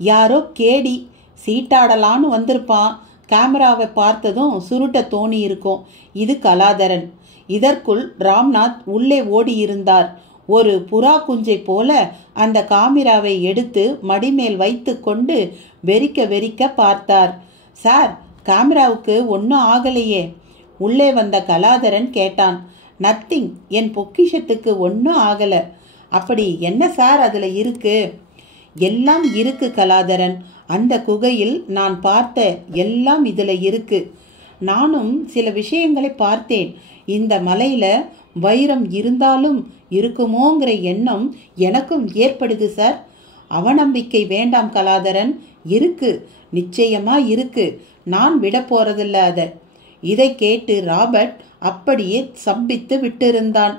யாரோ கேடி, சீட்டாடலான்னு வந்திருப்பான். கேமராவை பார்த்ததும் சுருட்ட தோணி இருக்கும். இது கலாதரன். இதற்குள் ராம்நாத் உள்ளே ஓடியிருந்தார். ஒரு புறா குஞ்சை போல அந்த காமிராவை எடுத்து மடிமேல் வைத்து கொண்டு வெறிக்க வெறிக்க பார்த்தார். சார், கேமராவுக்கு ஒன்றும் ஆகலையே? உள்ளே வந்த கலாதரன் கேட்டான். நத்திங், என் பொக்கிஷத்துக்கு ஒன்றும் ஆகலை. அப்படி என்ன சார் அதில் இருக்கு? எல்லாம் இருக்கு கலாதரன். அந்த குகையில் நான் பார்த்த எல்லாம் இதில் இருக்கு. நானும் சில விஷயங்களை பார்த்தேன். இந்த மலையில வைரம் இருந்தாலும் இருக்குமோங்கிற எண்ணம் எனக்கும் ஏற்படுது சார். அவநம்பிக்கை வேண்டாம் கலாதரன். இருக்கு, நிச்சயமா இருக்கு. நான் விட போறதில்ல அத. இதை கேட்டு ராபர்ட் அப்படியே சம்பித்து விட்டிருந்தான்.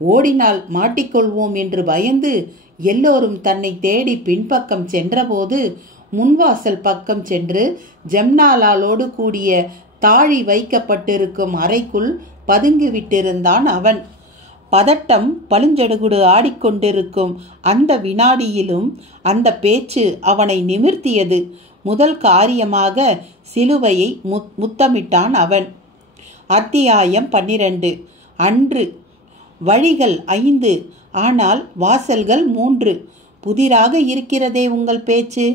ஓடினால் மாட்டிக்கொள்வோம் என்று பயந்து எல்லோரும் தன்னை தேடி பின்பக்கம் சென்றபோது முன்வாசல் பக்கம் சென்று ஜம்னாலாலோடு கூடிய தாழி வைக்கப்பட்டிருக்கும் அறைக்குள் பதுங்கிவிட்டிருந்தான் அவன். பதட்டம் பளிஞ்சடுகுடு ஆடிக்கொண்டிருக்கும் அந்த வினாடியிலும் அந்த பேச்சு அவனை நிமிர்த்தியது. முதல் காரியமாக சிலுவையை முத்தமிட்டான் அவன். அத்தியாயம் 12. அன்று. வழிகள் 5, ஆனால் வாசல்கள் 3. புதிராக இருக்கிறதே உங்கள் பேச்சு.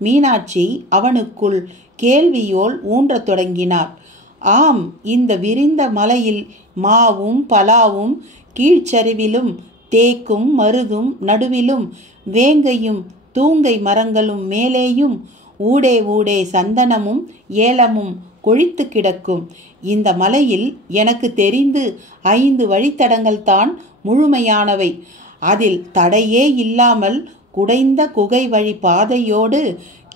மீனாட்சி அவனுக்குள் கேள்வியோல் ஊன்றத் தொடங்கினார். ஆம், இந்த விரிந்த மலையில் மாவும் பலாவும் கீழ்ச்சரிவிலும் தேக்கும் மருதும் நடுவிலும் வேங்கையும் தூங்கை மரங்களும் மேலேயும் ஊடே ஊடே சந்தனமும் ஏலமும் கொழித்து கிடக்கும் இந்த மலையில் எனக்கு தெரிந்து 5 வழித்தடங்கள் தான் முழுமையானவை. அதில் தடையே இல்லாமல் குடைந்த குகை வழி பாதையோடு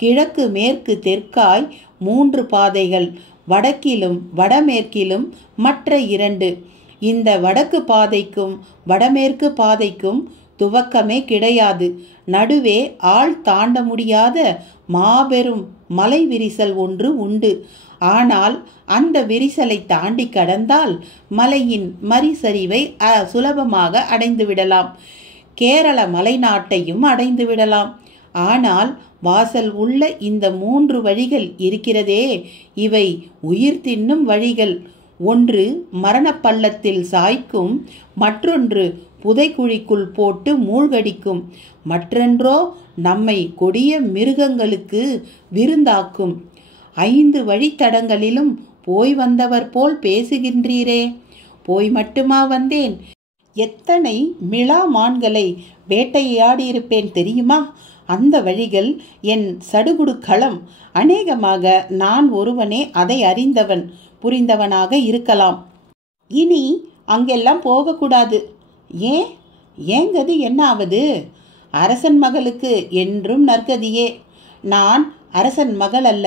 கிழக்கு மேற்கு தெற்காய் 3 பாதைகள், வடக்கிலும் வடமேற்கிலும் மற்ற 2. இந்த வடக்கு பாதைக்கும் வடமேற்கு பாதைக்கும் துவக்கமே கிடையாது. நடுவே ஆள் தாண்ட முடியாத மாபெரும் மலை விரிசல் ஒன்று உண்டு. ஆனால் அந்த விரிசலை தாண்டி கடந்தால் மலையின் மரிசரிவை சுலபமாக அடைந்து விடலாம். கேரள மலைநாட்டையும் அடைந்து விடலாம். ஆனால் வாசல் உள்ள இந்த 3 வழிகள் இருக்கிறதே, இவை உயிர் தின்னும் வழிகள். ஒன்று மரணப்பள்ளத்தில் சாய்க்கும், மற்றொன்று புதைக்குழிக்குள் போட்டு மூழ்கடிக்கும், மற்றொன்றோ நம்மை கொடிய மிருகங்களுக்கு விருந்தாக்கும். 5 வழித்தடங்களிலும் போய் வந்தவர் போல் பேசுகின்றீரே. போய் மட்டுமா வந்தேன்? எத்தனை மிளா மான்களை வேட்டையாடியிருப்பேன் தெரியுமா? அந்த வழிகள் என் சடுகுடு களம். அநேகமாக நான் ஒருவனே அதை அறிந்தவன் புரிந்தவனாக இருக்கலாம். இனி அங்கெல்லாம் போகக்கூடாது. ஏன் கதி என்னாவது? அரசன் மகளுக்கு என்றும் நற்கதியே. நான் அரசன் மகள் அல்ல,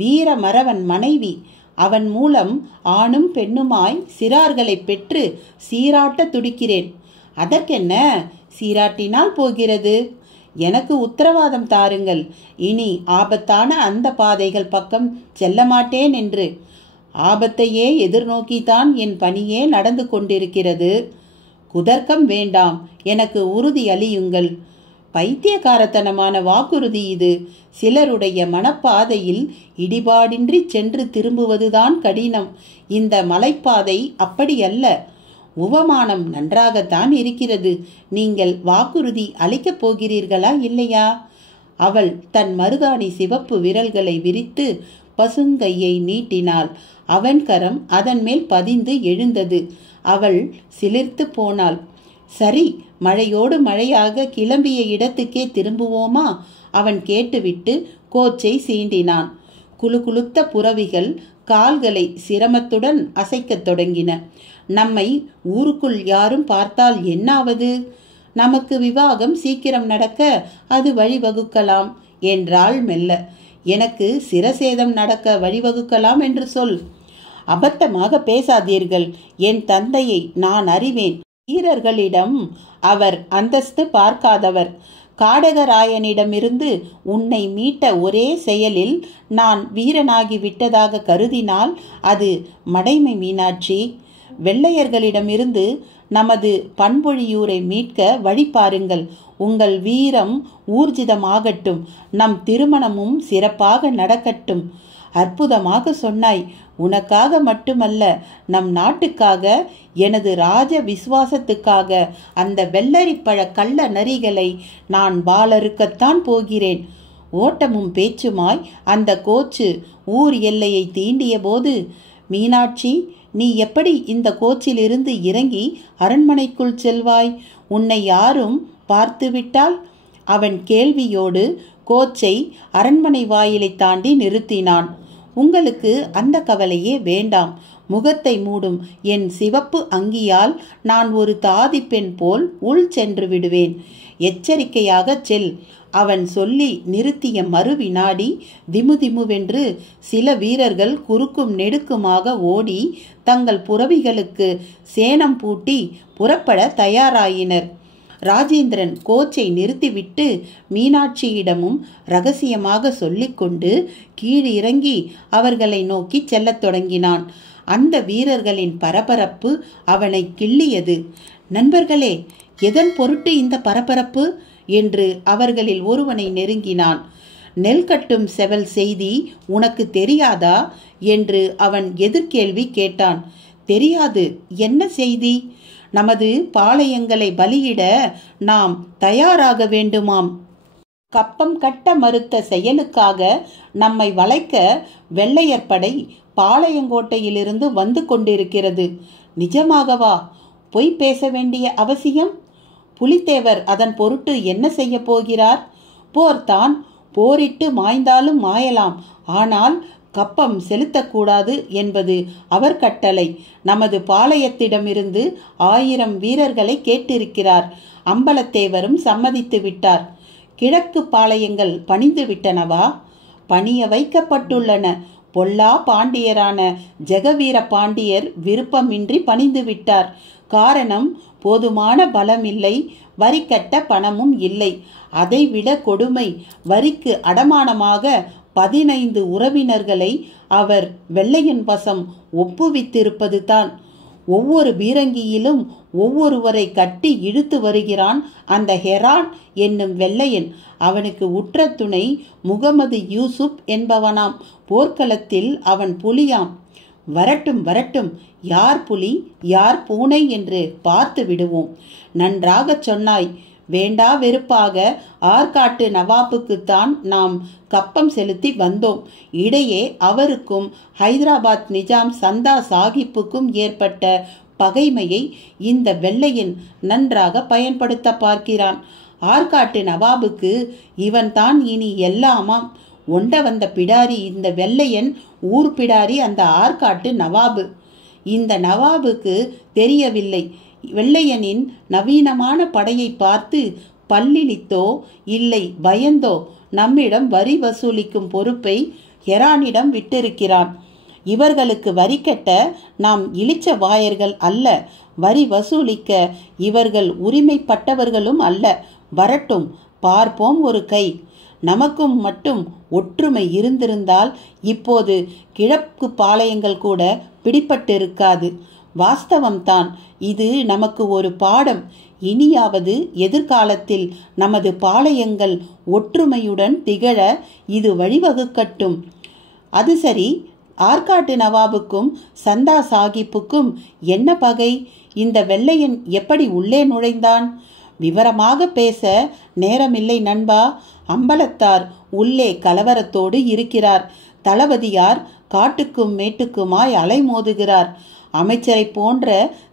வீர மறவன் மனைவி. அவன் மூலம் ஆணும் பெண்ணுமாய் சிறார்களை பெற்று சீராட்ட துடிக்கிறேன். அதற்கென்ன, சீராட்டினால் போகிறது. எனக்கு உத்தரவாதம் தாருங்கள், இனி ஆபத்தான அந்த பாதைகள் பக்கம் செல்ல மாட்டேன் என்று. ஆபத்தையே எதிர்நோக்கித்தான் என் பணியே நடந்து கொண்டிருக்கிறது. குதர்க்கம் வேண்டாம், எனக்கு உறுதி அளியுங்கள். பைத்தியக்காரத்தனமான வாக்குறுதி இது. சிலருடைய மனப்பாதையில் இடிபாடின்றி சென்று திரும்புவதுதான் கடினம். இந்த மலைப்பாதை அப்படியல்ல. உவமானம் நன்றாகத்தான் இருக்கிறது. நீங்கள் வாக்குறுதி அளிக்கப் போகிறீர்களா இல்லையா? அவள் தன் மருதாணி சிவப்பு விரல்களை விரித்து பசுங்கையை நீட்டினாள். அவன் கரம் அதன் மேல் பதிந்து எழுந்தது. அவள் சிலிர்த்து போனாள். சரி, மழையோடு மழையாக கிளம்பிய இடத்துக்கே திரும்புவோமா? அவன் கேட்டுவிட்டு கோச்சை சீண்டினான். குலுகுலுத்த புறவிகள் கால்களை சிரமத்துடன் அசைக்கத் தொடங்கின. நம்மை ஊருக்குள் யாரும் பார்த்தால் என்னாவது? நமக்கு விவாகம் சீக்கிரம் நடக்க அது வழிவகுக்கலாம் என்றாள் மெல்ல. எனக்கு சிரசேதம் நடக்க வழிவகுக்கலாம் என்று சொல். அபத்தமாக பேசாதீர்கள். என் தந்தையை நான் அறிவேன். வீரர்களிடம் அவர் அந்தஸ்து பார்க்காதவர். காடகராயனிடமிருந்து உன்னை மீட்ட ஒரே செயலில் நான் வீரனாகி விட்டதாக கருதினால் அது மடைமை மீனாட்சி. வெள்ளையர்களிடமிருந்து நமது பண்பொழியூரை மீட்க வழி பாருங்கள். உங்கள் வீரம் ஊர்ஜிதமாகட்டும். நம் திருமணமும் சிறப்பாக நடக்கட்டும். அற்புதமாக சொன்னாய். உனக்காக மட்டுமல்ல, நம் நாட்டுக்காக, எனது ராஜ விசுவாசத்துக்காக அந்த வெள்ளரிப்பழ கள்ள நரிகளை நான் பாலருக்கத்தான் போகிறேன். ஓட்டமும் பேச்சுமாய் அந்த கோச்சு ஊர் எல்லையை தீண்டிய போது, மீனாட்சி, நீ எப்படி இந்த கோச்சிலிருந்து இறங்கி அரண்மனைக்குள் செல்வாய்? உன்னை யாரும் பார்த்துவிட்டால்? அவன் கேள்வியோடு கோச்சை அரண்மனை வாயிலை தாண்டி நிறுத்தினான். உங்களுக்கு அந்த கவலையே வேண்டாம். முகத்தை மூடும் என் சிவப்பு அங்கியால் நான் ஒரு தாதி பெண் போல் உள் சென்று விடுவேன். எச்சரிக்கையாக செல். அவன் சொல்லி நிறுத்திய மறு வினாடி திமுதிமுவென்று சில வீரர்கள் குறுக்கும் நெடுக்குமாக ஓடி தங்கள் புறவிகளுக்கு சேணம் பூட்டி புறப்பட தயாராயினர். ராஜேந்திரன் கோச்சை நிறுத்திவிட்டு மீனாட்சியிடமும் ரகசியமாக சொல்லிக்கொண்டு கீழிறங்கி அவர்களை நோக்கி செல்லத் தொடங்கினான். அந்த வீரர்களின் பரபரப்பு அவனை கிள்ளியது. நண்பர்களே, எதன் பொருட்டு இந்த பரபரப்பு என்று அவர்களில் ஒருவனை நெருங்கினான். நெல் கட்டும் செவல் செய்தி உனக்கு தெரியாதா என்று அவன் எதிர்கேள்வி கேட்டான். தெரியாது. என்ன செய்தி? நமது பாளையங்களை பலியிட நாம் தயாராக வேண்டுமாம். கப்பம் கட்ட மறுத்த செயலுக்காக நம்மை வளைக்க வெள்ளையர் படை பாளையங்கோட்டையிலிருந்து வந்து கொண்டிருக்கிறது. நிஜமாகவா? பொய் பேச வேண்டிய அவசியம்? புலித்தேவர் அதன் பொருட்டு என்ன செய்ய போகிறார்? போர்தான். போரிட்டு மாய்ந்தாலும் மாயலாம். ஆனால் கப்பம் செலுத்தக்கூடாது என்பது அவர் கட்டளை. நமது பாளையத்திடமிருந்து 1000 வீரர்களை கேட்டிருக்கிறார். அம்பலத்தேவரும் சம்மதித்து விட்டார். கிழக்கு பாளையங்கள் பணிந்து விட்டனவா? பணிய வைக்கப்பட்டுள்ளன. பொல்லா பாண்டியரான ஜெகவீர பாண்டியர் விருப்பமின்றி பணிந்து விட்டார். காரணம், போதுமான பலம் இல்லை, வரி கட்ட பணமும் இல்லை. அதைவிட கொடுமை, வரிக்கு அடமானமாக 15 உறவினர்களை அவர் வெள்ளையன் வசம் ஒப்புவித்திருப்பது தான். ஒவ்வொரு பீரங்கியிலும் ஒவ்வொருவரை கட்டி இழுத்து வருகிறான் அந்த ஹெரான் என்னும் வெள்ளையன். அவனுக்கு உற்ற துணை முகமது யூசுப் என்பவனாம். போர்க்களத்தில் அவன் புலியாம். வரட்டும் வரட்டும், யார் புலி யார் பூனை என்று பார்த்து விடுவோம். நன்றாக சொன்னாய். வேண்டா வெறுப்பாக ஆற்காட்டு நவாபுக்குத்தான் நாம் கப்பம் செலுத்தி வந்தோம். இடையே அவருக்கும் ஹைதராபாத் நிஜாம் சந்தா சாஹிப்புக்கும் ஏற்பட்ட பகைமையை இந்த வெள்ளையன் நன்றாக பயன்படுத்த பார்க்கிறான். ஆற்காட்டு நவாபுக்கு இவன் தான் இனி எல்லாமாம். ஒண்ட வந்த பிடாரி இந்த வெள்ளையன், ஊர் பிடாரி அந்த ஆற்காட்டு நவாபு. இந்த நவாபுக்கு தெரியவில்லை, வெள்ளையனின் நவீனமான படையை பார்த்து பல்லிழித்தோ இல்லை பயந்தோ நம்மிடம் வரி வசூலிக்கும் பொறுப்பை ஹெரானிடம் விட்டிருக்கிறான். இவர்களுக்கு வரி கட்ட நாம் இளிச்ச வாயர்கள் அல்ல. வரி வசூலிக்க இவர்கள் உரிமைப்பட்டவர்களும் அல்ல. வரட்டும், பார்ப்போம் ஒரு கை. நமக்கும் மட்டும் ஒற்றுமை இருந்திருந்தால் இப்போது கிழக்கு பாளையங்கள் கூட பிடிபட்டிருக்காது. வாஸ்தவம்தான். இது நமக்கு ஒரு பாடம். இனியாவது எதிர்காலத்தில் நமது பாளையங்கள் ஒற்றுமையுடன் திகழ இது வழிவகுக்கட்டும். அது சரி, ஆற்காட்டு நவாபுக்கும் சந்தா சாஹிப்புக்கும் என்ன பகை? இந்த வெள்ளையன் எப்படி உள்ளே நுழைந்தான்? விவரமாக பேச நேரமில்லை நண்பா. அம்பலத்தார் உள்ளே கலவரத்தோடு இருக்கிறார். தளபதியார் காட்டுக்கும் மேட்டுக்குமாய் அலைமோதுகிறார். அமைச்சரை போன்ற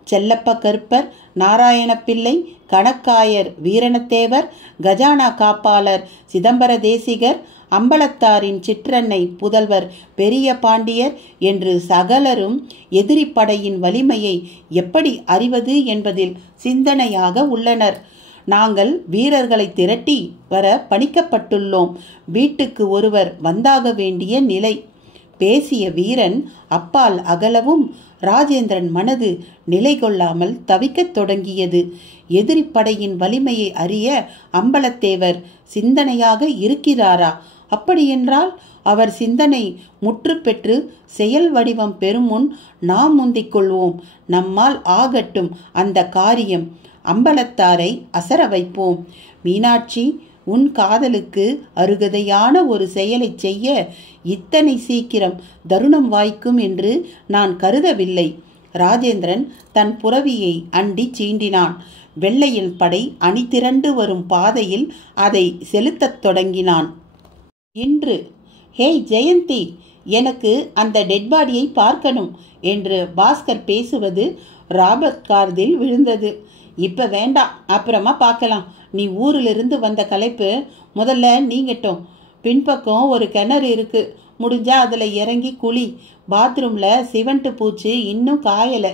செல்லப்ப கருப்பர், நாராயணப்பிள்ளை, கணக்காயர் வீரணத்தேவர், கஜானா காப்பாளர் சிதம்பர தேசிகர், அம்பலத்தாரின் சிற்றன்னை புதல்வர் பெரிய பாண்டியர் என்று சகலரும் எதிரிப்படையின் வலிமையை எப்படி அறிவது என்பதில் சிந்தனையாக உள்ளனர். நாங்கள் வீரர்களை திரட்டி வர பணிக்கப்பட்டுள்ளோம். வீட்டுக்கு ஒருவர் வந்தாக வேண்டிய நிலை. பேசிய வீரன் அப்பால் அகலவும் ராஜேந்திரன் மனது நிலை கொள்ளாமல் தவிக்கத் தொடங்கியது. எதிரிப்படையின் வலிமையை அறிய அம்பலத்தேவர் சிந்தனையாக இருக்கிறாரா? அப்படியென்றால் அவர் சிந்தனை முற்று பெற்று செயல் வடிவம் பெறும் முன் நாம் முந்திக் கொள்வோம். நம்மால் ஆகட்டும் அந்த காரியம். அம்பலத்தாரை அசர வைப்போம். மீனாட்சி, உன் காதலுக்கு அருகதையான ஒரு செயலை செய்ய இத்தனை சீக்கிரம் தருணம் வாய்க்கும் என்று நான் கருதவில்லை. ராஜேந்திரன் தன் புரவியை அண்டி சீண்டினான். வெள்ளையின் படை அணி திரண்டு வரும் பாதையில் அதை செலுத்தத் தொடங்கினான். இன்று, ஹேய் ஜெயந்தி, எனக்கு அந்த டெட்பாடியை பார்க்கணும் என்று பாஸ்கர் பேசுவது ராபர்ட் கார்தில் விழுந்தது. இப்ப வேண்டாம், அப்புறமா பார்க்கலாம். நீ ஊரிலிருந்து வந்த களைப்பு முதல்ல நீங்கட்டும். பின்பக்கம் ஒரு கிணறு இருக்கு, முடிஞ்சா அதுல இறங்கி குளி. பாத்ரூம்ல சிவன்ட்டு பூச்சி இன்னும் காயல.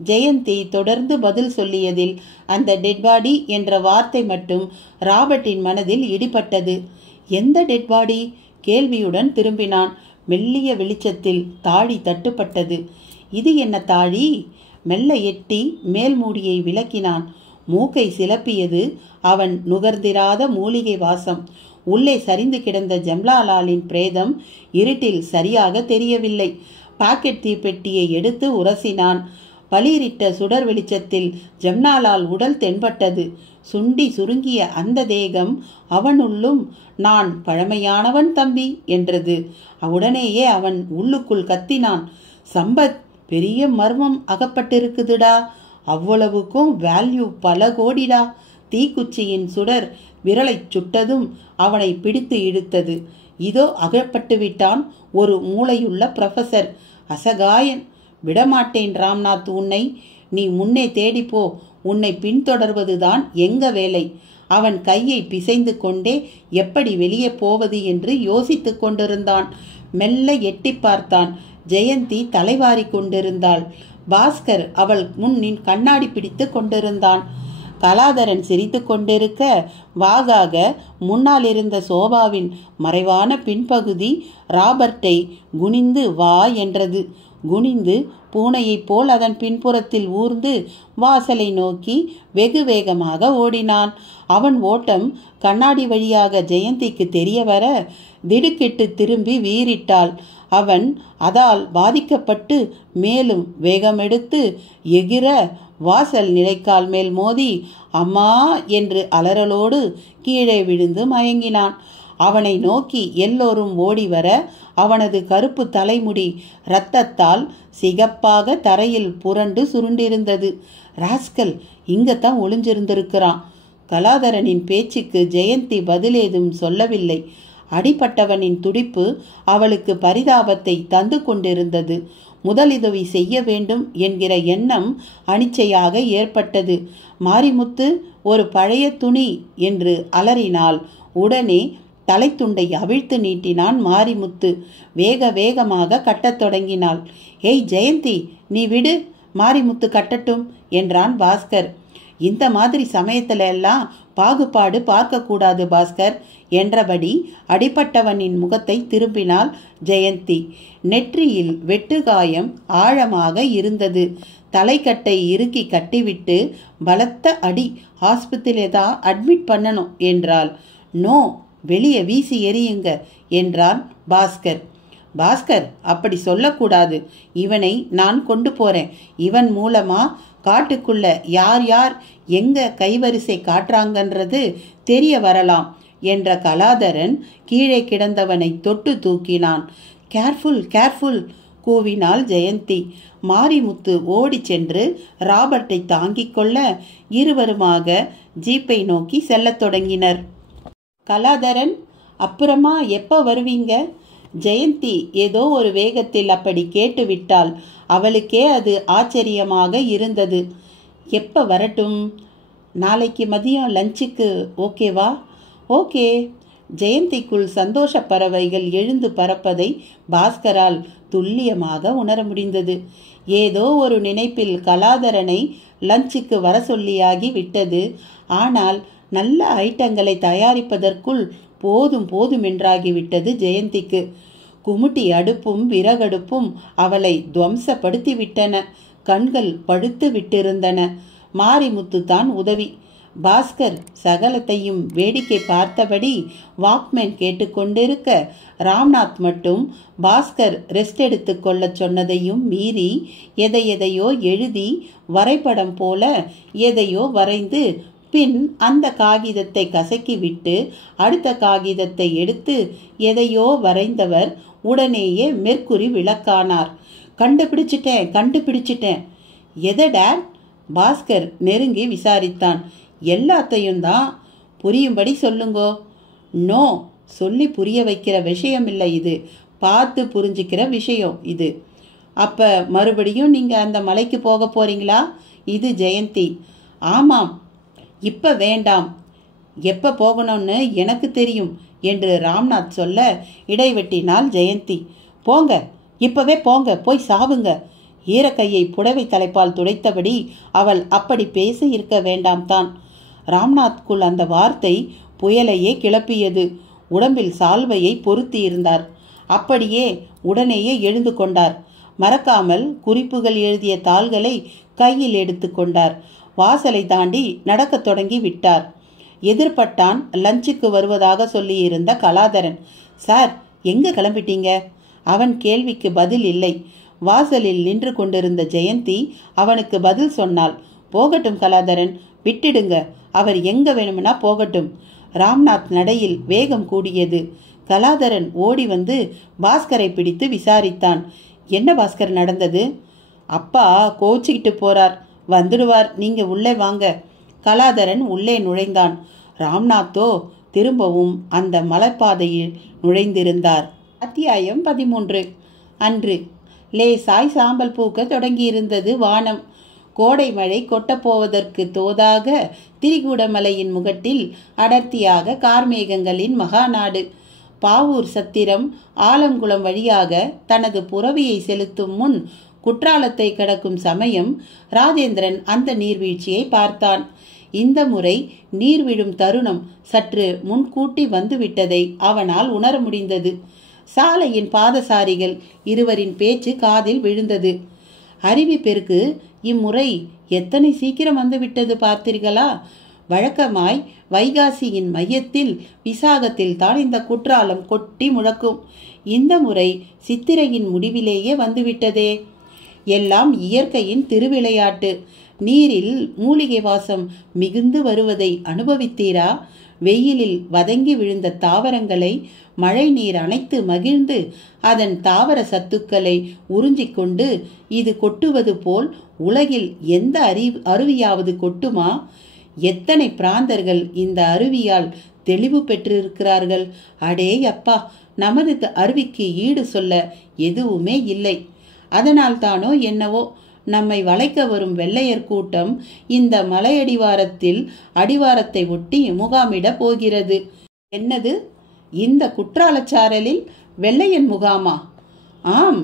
ஜெயந்தி தொடர்ந்து பதில் சொல்லியதில் அந்த டெட்பாடி என்ற வார்த்தை மட்டும் ராபர்ட்டின் மனதில் இடிபட்டது. எந்த டெட்பாடி? கேள்வியுடன் திரும்பினான். மெல்லிய வெளிச்சத்தில் தாழி தட்டுப்பட்டது. இது என்ன தாழி? மெல்ல எட்டி மேல் மூடியை விளக்கினான். மூக்கை சிலப்பியது அவன் நுகர்ந்திராத மூலிகை வாசம். உள்ளே சரிந்து கிடந்த ஜம்னாலாலின் பிரேதம் இருட்டில் சரியாக தெரியவில்லை. பாக்கெட் தீப்பெட்டியை எடுத்து உரசினான். பளிரிட்ட சுடர் வெளிச்சத்தில் ஜம்னாலால் உடல் தென்பட்டது. சுண்டி சுருங்கிய அந்த தேகம் அவனுள்ளும் நான் பழமையானவன் தம்பி என்றது. உடனேயே அவன் உள்ளுக்குள் கத்தினான், சம்பத், பெரிய மர்மம் அகப்பட்டிருக்குதுடா. அவ்வளவுக்கும் வேல்யூ பல கோடிடா. தீக்குச்சியின் சுடர் விரலை சுட்டதும் அவனை பிடித்து இழுத்தது. இதோ அகப்பட்டு விட்டான் ஒரு மூளையுள்ள ப்ரொஃபசர். அசகாயன். விடமாட்டேன் ராம்நாத் உன்னை. நீ முன்னே தேடிப்போ. உன்னை பின்தொடர்வதுதான் எங்க வேலை. அவன் கையை பிசைந்து கொண்டே எப்படி வெளியே போவது என்று யோசித்து கொண்டிருந்தான். மெல்ல எட்டி பார்த்தான். ஜெயந்தி தலைவாரி கொண்டிருந்தாள். பாஸ்கர் அவள் முன்னின் கண்ணாடி பிடித்து கொண்டிருந்தான். கலாதரன் சிரித்து கொண்டிருக்க வாகாக முன்னால் இருந்த சோபாவின் மறைவான பின்பகுதி ராபர்ட்டை குனிந்து வா என்றது. குனிந்து பூனையைப் போல் அதன் பின்புறத்தில் ஊர்ந்து வாசலை நோக்கி வெகு வேகமாக ஓடினான். அவன் ஓட்டம் கண்ணாடி வழியாக ஜெயந்திக்கு தெரிய வர திடுக்கிட்டு திரும்பி வீறிட்டாள். அவன் அதால் பாதிக்கப்பட்டு மேலும் வேகமெடுத்து எகிர வாசல் நிலைக்கால் மேல் மோதி அம்மா என்று அலறலோடு கீழே விழுந்து மயங்கினான். அவனை நோக்கி எல்லோரும் ஓடி வர அவனது கருப்பு தலைமுடி இரத்தத்தால் சிகப்பாக தரையில் புரண்டு சுருண்டிருந்தது. ராஸ்கல், இங்கத்தான் ஒளிஞ்சிருந்திருக்கிறான். கலாதரனின் பேச்சுக்கு ஜெயந்தி பதிலேதும் சொல்லவில்லை. அடிப்பட்டவனின் துடிப்பு அவளுக்கு பரிதாபத்தை தந்து கொண்டிருந்தது. முதலுதவி செய்ய வேண்டும் என்கிற எண்ணம் அனிச்சையாக ஏற்பட்டது. மாரிமுத்து, ஒரு பழைய துணி என்று அலறினாள். உடனே தலைத்துண்டை அவிழ்த்து நீட்டினான் மாரிமுத்து. வேக வேகமாக கட்டத் தொடங்கினாள். ஏய் ஜெயந்தி, நீ விடு, மாரிமுத்து கட்டட்டும் என்றான் பாஸ்கர். இந்த மாதிரி சமயத்துல எல்லாம் பாகுபாடு பார்க்கக்கூடாது பாஸ்கர் என்றபடி அடிப்பட்டவனின் முகத்தை திரும்பினாள் ஜெயந்தி. நெற்றியில் வெட்டுகாயம் ஆழமாக இருந்தது. தலைக்கட்டை இறுக்கி கட்டிவிட்டு பலத்த அடி, ஆஸ்பத்திரியிலே தான் அட்மிட் பண்ணணும் என்றாள். நோ, வெளியே வீசி எறியுங்க என்றான் பாஸ்கர். பாஸ்கர், அப்படி சொல்லக்கூடாது. இவனை நான் கொண்டு போறேன். இவன் மூலமா காட்டுக்குள்ள யார் யார் எங்க கைவரிசை காட்டுறாங்கன்றது தெரிய வரலாம் என்ற கலாதரன் கீழே கிடந்தவனை தொட்டு தூக்கினான். கேர்ஃபுல் கேர்ஃபுல் கூவினாள் ஜெயந்தி. மாரிமுத்து ஓடி சென்று ராபர்ட்டை தாங்கிக் கொள்ள இருவருமாக ஜீப்பை நோக்கி செல்லத் தொடங்கினர். கலாதரன், அப்புறமா எப்போ வருவீங்க? ஜெயந்தி ஏதோ ஒரு வேகத்தில் அப்படி கேட்டுவிட்டாள். அவளுக்கே அது ஆச்சரியமாக இருந்தது. எப்போ வரட்டும்? நாளைக்கு மதியம் லஞ்சுக்கு ஓகேவா? ஓகே. ஜெயந்திக்குள் சந்தோஷ பறவைகள் எழுந்து பறப்பதை பாஸ்கரால் துல்லியமாக உணர முடிந்தது. ஏதோ ஒரு நினைப்பில் கலாதரனை லஞ்சுக்கு வர சொல்லியாகி விட்டது. ஆனால் நல்ல ஐட்டங்களை தயாரிப்பதற்குள் போதும் போதும் என்றாகிவிட்டது ஜெயந்திக்கு. குமுட்டி அடுப்பும் விறகடுப்பும் அவளை துவம்சப்படுத்திவிட்டன. கண்கள் படுத்து விட்டிருந்தன. மாரிமுத்து தான் உதவி. பாஸ்கர் சகலத்தையும் வேடிக்கை பார்த்தபடி வாக்மேன் கேட்டுக்கொண்டிருக்க, ராம்நாத் மட்டும் பாஸ்கர் ரெஸ்ட் எடுத்து கொள்ள சொன்னதையும் மீறி எதையோ எழுதி வரைபடம் போல எதையோ வரைந்து பின் அந்த காகிதத்தை கசக்கிவிட்டு அடுத்த காகிதத்தை எடுத்து எதையோ வரைந்தவர் உடனேயே மெர்க்குரி விளக்கானார். கண்டுபிடிச்சிட்டேன். எதை டாட்? பாஸ்கர் நெருங்கி விசாரித்தான். எல்லாத்தையும் தான். புரியும்படி சொல்லுங்கோ. நோ, சொல்லி புரிய வைக்கிற விஷயம் இல்லை இது. பார்த்து புரிஞ்சிக்கிற விஷயம் இது. அப்போ மறுபடியும் நீங்கள் அந்த மலைக்கு போக போறீங்களா? இது ஜெயந்தி. ஆமாம். இப்போ வேண்டாம். எப்போ போகணும்னு எனக்கு தெரியும் என்று ராம்நாத் சொல்ல இடைவெட்டினாள் ஜெயந்தி. போங்க, இப்பவே போங்க, போய் சாவுங்க. ஈரக்கையை புடவை தலைப்பால் துடைத்தபடி அவள் அப்படி பேச இருக்க வேண்டாம் தான். ராம்நாத்குள் அந்த வார்த்தை புயலையே கிளப்பியது. உடம்பில் சால்வையை பொருத்தி இருந்தார். அப்படியே உடனேயே எழுந்து கொண்டார். மறக்காமல் குறிப்புகள் எழுதிய தாள்களை கையில் எடுத்து கொண்டார். வாசலை தாண்டி நடக்கத் தொடங்கி விட்டார். எதிர்பட்டான் லஞ்சுக்கு வருவதாக சொல்லியிருந்த கலாதரன். சார், எங்க கிளம்பிட்டீங்க? அவன் கேள்விக்கு பதில் இல்லை. வாசலில் நின்று கொண்டிருந்த ஜெயந்தி அவனுக்கு பதில் சொன்னாள். போகட்டும் கலாதரன், விட்டுடுங்க. அவர் எங்க வேணும்னா போகட்டும். ராம்நாத் நடையில் வேகம் கூடியது. கலாதரன் ஓடி வந்து பாஸ்கரை பிடித்து விசாரித்தான். என்ன பாஸ்கர் நடந்தது? அப்பா கோச்சிக்கிட்டு போறார், வந்துடுவார், நீங்க உள்ளே வாங்க. கலாதரன் உள்ளே நுழைந்தான். ராம்நாத்தோ திரும்பவும் அந்த மலைப்பாதையில் நுழைந்திருந்தார். அத்தியாயம் 13. அன்று லேசாய் சாம்பல் பூக்க தொடங்கியிருந்தது வானம். கோடை மழை கொட்டப்போவதற்கு தோதாக திரிகூடமலையின் முகட்டில் அடர்த்தியாக கார்மேகங்களின் மகாநாடு. பாவூர் சத்திரம் ஆலங்குளம் வழியாக தனது புறவியை செலுத்தும் முன் குற்றாலத்தை கடக்கும் சமயம் ராஜேந்திரன் அந்த நீர்வீழ்ச்சியை பார்த்தான். இந்த முறை நீர் விழும் தருணம் சற்று முன்கூட்டி வந்துவிட்டதை அவனால் உணர முடிந்தது. சாலையின் பாதசாரிகள் இருவரின் பேச்சு காதில் விழுந்தது. அருவி பெருக்கு இம்முறை எத்தனை சீக்கிரம் வந்துவிட்டது பார்த்தீர்களா? வழக்கமாய் வைகாசியின் மையத்தில் விசாகத்தில் தான் இந்த குற்றாலம் கொட்டி முழக்கும். இந்த முறை சித்திரையின் முடிவிலேயே வந்துவிட்டதே. எல்லாம் இயற்கையின் திருவிளையாட்டு. நீரில் மூலிகை வாசம் மிகுந்து வருவதை அனுபவித்தீரா? வெயிலில் வதங்கி விழுந்த தாவரங்களை மழை நீர் அணைத்து மகிழ்ந்து அதன் தாவர சத்துக்களை உறிஞ்சிக்கொண்டு இது கொட்டுவது போல் உலகில் எந்த அருவியாவது கொட்டுமா? எத்தனை பிராந்தர்கள் இந்த அருவியால் தெளிவு பெற்றிருக்கிறார்கள். அடே அப்பா, நமது அருவிக்கு ஈடு சொல்ல எதுவுமே இல்லை. அதனால் தானோ என்னவோ நம்மை வளைக்க வரும் வெள்ளையர் கூட்டம் இந்த மலையடிவாரத்தில் அடிவாரத்தை ஒட்டி முகாமிட போகிறது. என்னது, இந்த குற்றாலச்சாரலில் வெள்ளையன் முகாமா? ஆம்,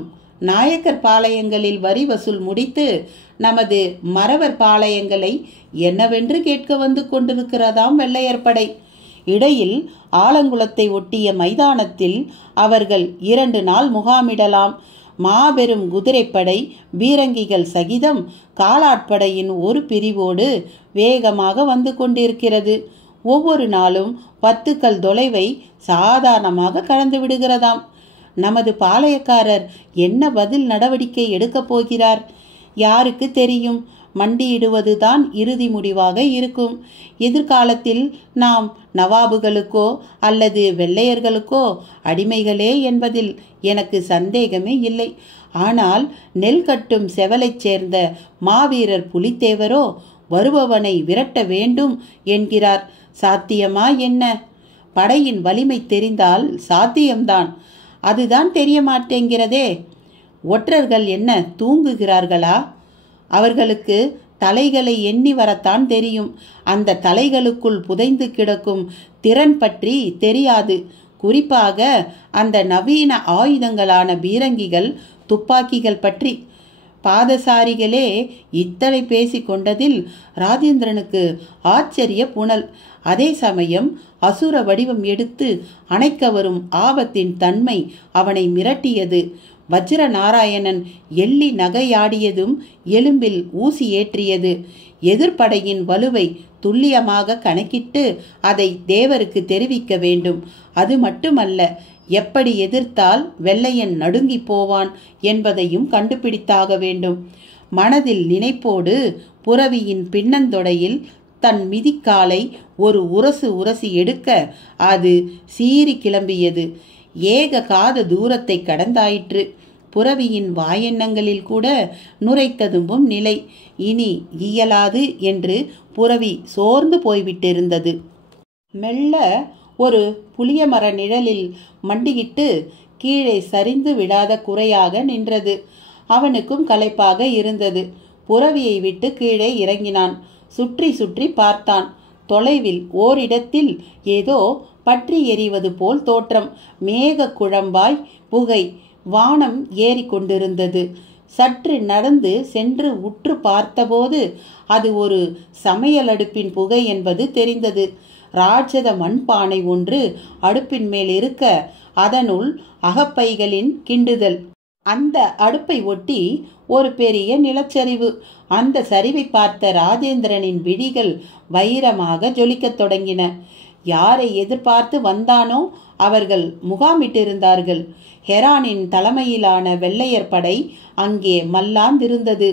நாயக்கர் பாளையங்களில் வரி வசூல் முடித்து நமது மறவர் பாளையங்களை என்னவென்று கேட்க வந்து கொண்டிருக்கிறதாம் வெள்ளையர் படை. இடையில் ஆலங்குளத்தை ஒட்டிய மைதானத்தில் அவர்கள் 2 நாள் முகாமிடலாம். மாபெரும் குதிரைப்படை பீரங்கிகள் சகிதம் காலாட்படையின் ஒரு பிரிவோடு வேகமாக வந்து கொண்டிருக்கிறது. ஒவ்வொரு நாளும் 10 கல் தொலைவை சாதாரணமாக கடந்து விடுகிறதாம். நமது பாளையக்காரர் என்ன பதில் நடவடிக்கை எடுக்கப் போகிறார்? யாருக்கு தெரியும்? மண்டியிடுவதுதான் இறுதி முடிவாக இருக்கும். எதிர்காலத்தில் நாம் நவாபுகளுக்கோ அல்லது வெள்ளையர்களுக்கோ அடிமைகளே என்பதில் எனக்கு சந்தேகமே இல்லை. ஆனால் நெல் கட்டும் செவலைச் சேர்ந்த மாவீரர் புலித்தேவரோ வருபவனை விரட்ட வேண்டும் என்கிறார். சாத்தியமா என்ன? படையின் வலிமை தெரிந்தால் சாத்தியம்தான். அதுதான் தெரிய மாட்டேங்கிறதே. ஒற்றர்கள் என்ன தூங்குகிறார்களா? அவர்களுக்கு தலைகளை எண்ணி வரத்தான் தெரியும். அந்த தலைகளுக்குள் புதைந்து கிடக்கும் திறன் பற்றி தெரியாது. குறிப்பாக அந்த நவீன ஆயுதங்களான பீரங்கிகள், துப்பாக்கிகள் பற்றி. பாதசாரிகளே இத்தனை பேசி கொண்டதில் ராஜேந்திரனுக்கு ஆச்சரிய புனல். அதே சமயம் அசுர வடிவம் எடுத்து அணைக்க வரும் ஆபத்தின் தன்மை அவனை மிரட்டியது. வஜ்ர நாராயணன் எள்ளி நகையாடியதும் எலும்பில் ஊசி ஏற்றியது. எதிர்ப்படையின் வலுவை துல்லியமாக கணக்கிட்டு அதை தேவருக்கு தெரிவிக்க வேண்டும். அது மட்டுமல்ல, எப்படி எதிர்த்தால் வெள்ளையன் நடுங்கி போவான் என்பதையும் கண்டுபிடித்தாக வேண்டும். மனதில் நினைப்போடு புறவியின் பின்னந்தொடையில் தன் மிதிக்காலை ஒரு உரசி எடுக்க அது சீறி கிளம்பியது. ஏக காத தூரத்தை கடந்தாயிற்று. புறவியின் வாயெண்ணங்களில் கூட நுரைத்ததும்பும் நிலை. இனி இயலாது என்று புறவி சோர்ந்து போய்விட்டிருந்தது. மெல்ல ஒரு புளிய மர நிழலில் மண்டியிட்டு கீழே சரிந்து விடாத குறையாக நின்றது. அவனுக்கும் களைப்பாக இருந்தது. புறவியை விட்டு கீழே இறங்கினான். சுற்றி சுற்றி பார்த்தான். தொலைவில் ஓரிடத்தில் ஏதோ பற்றி எறிவது போல் தோற்றம். மேக குழம்பாய் புகை வானம் ஏறி கொண்டிருந்தது. சற்று நடந்து சென்று உற்று பார்த்தபோது அது ஒரு சமையல் அடுப்பின் புகை என்பது தெரிந்தது. ராட்சத மண்பானை ஒன்று அடுப்பின் மேல் இருக்க அதனுள் அகப்பைகளின் கிண்டுதல். அந்த அடுப்பை ஒட்டி ஒரு பெரிய நிலச்சரிவு. அந்த சரிவை பார்த்த ராஜேந்திரனின் விழிகள் வைரமாக ஜொலிக்கத் தொடங்கின. யாரை எதிர்பார்த்து வந்தானோ அவர்கள் முகாமிட்டிருந்தார்கள். ஹெரானின் தலைமையிலான வெள்ளையர் படை அங்கே மல்லாந்திருந்தது.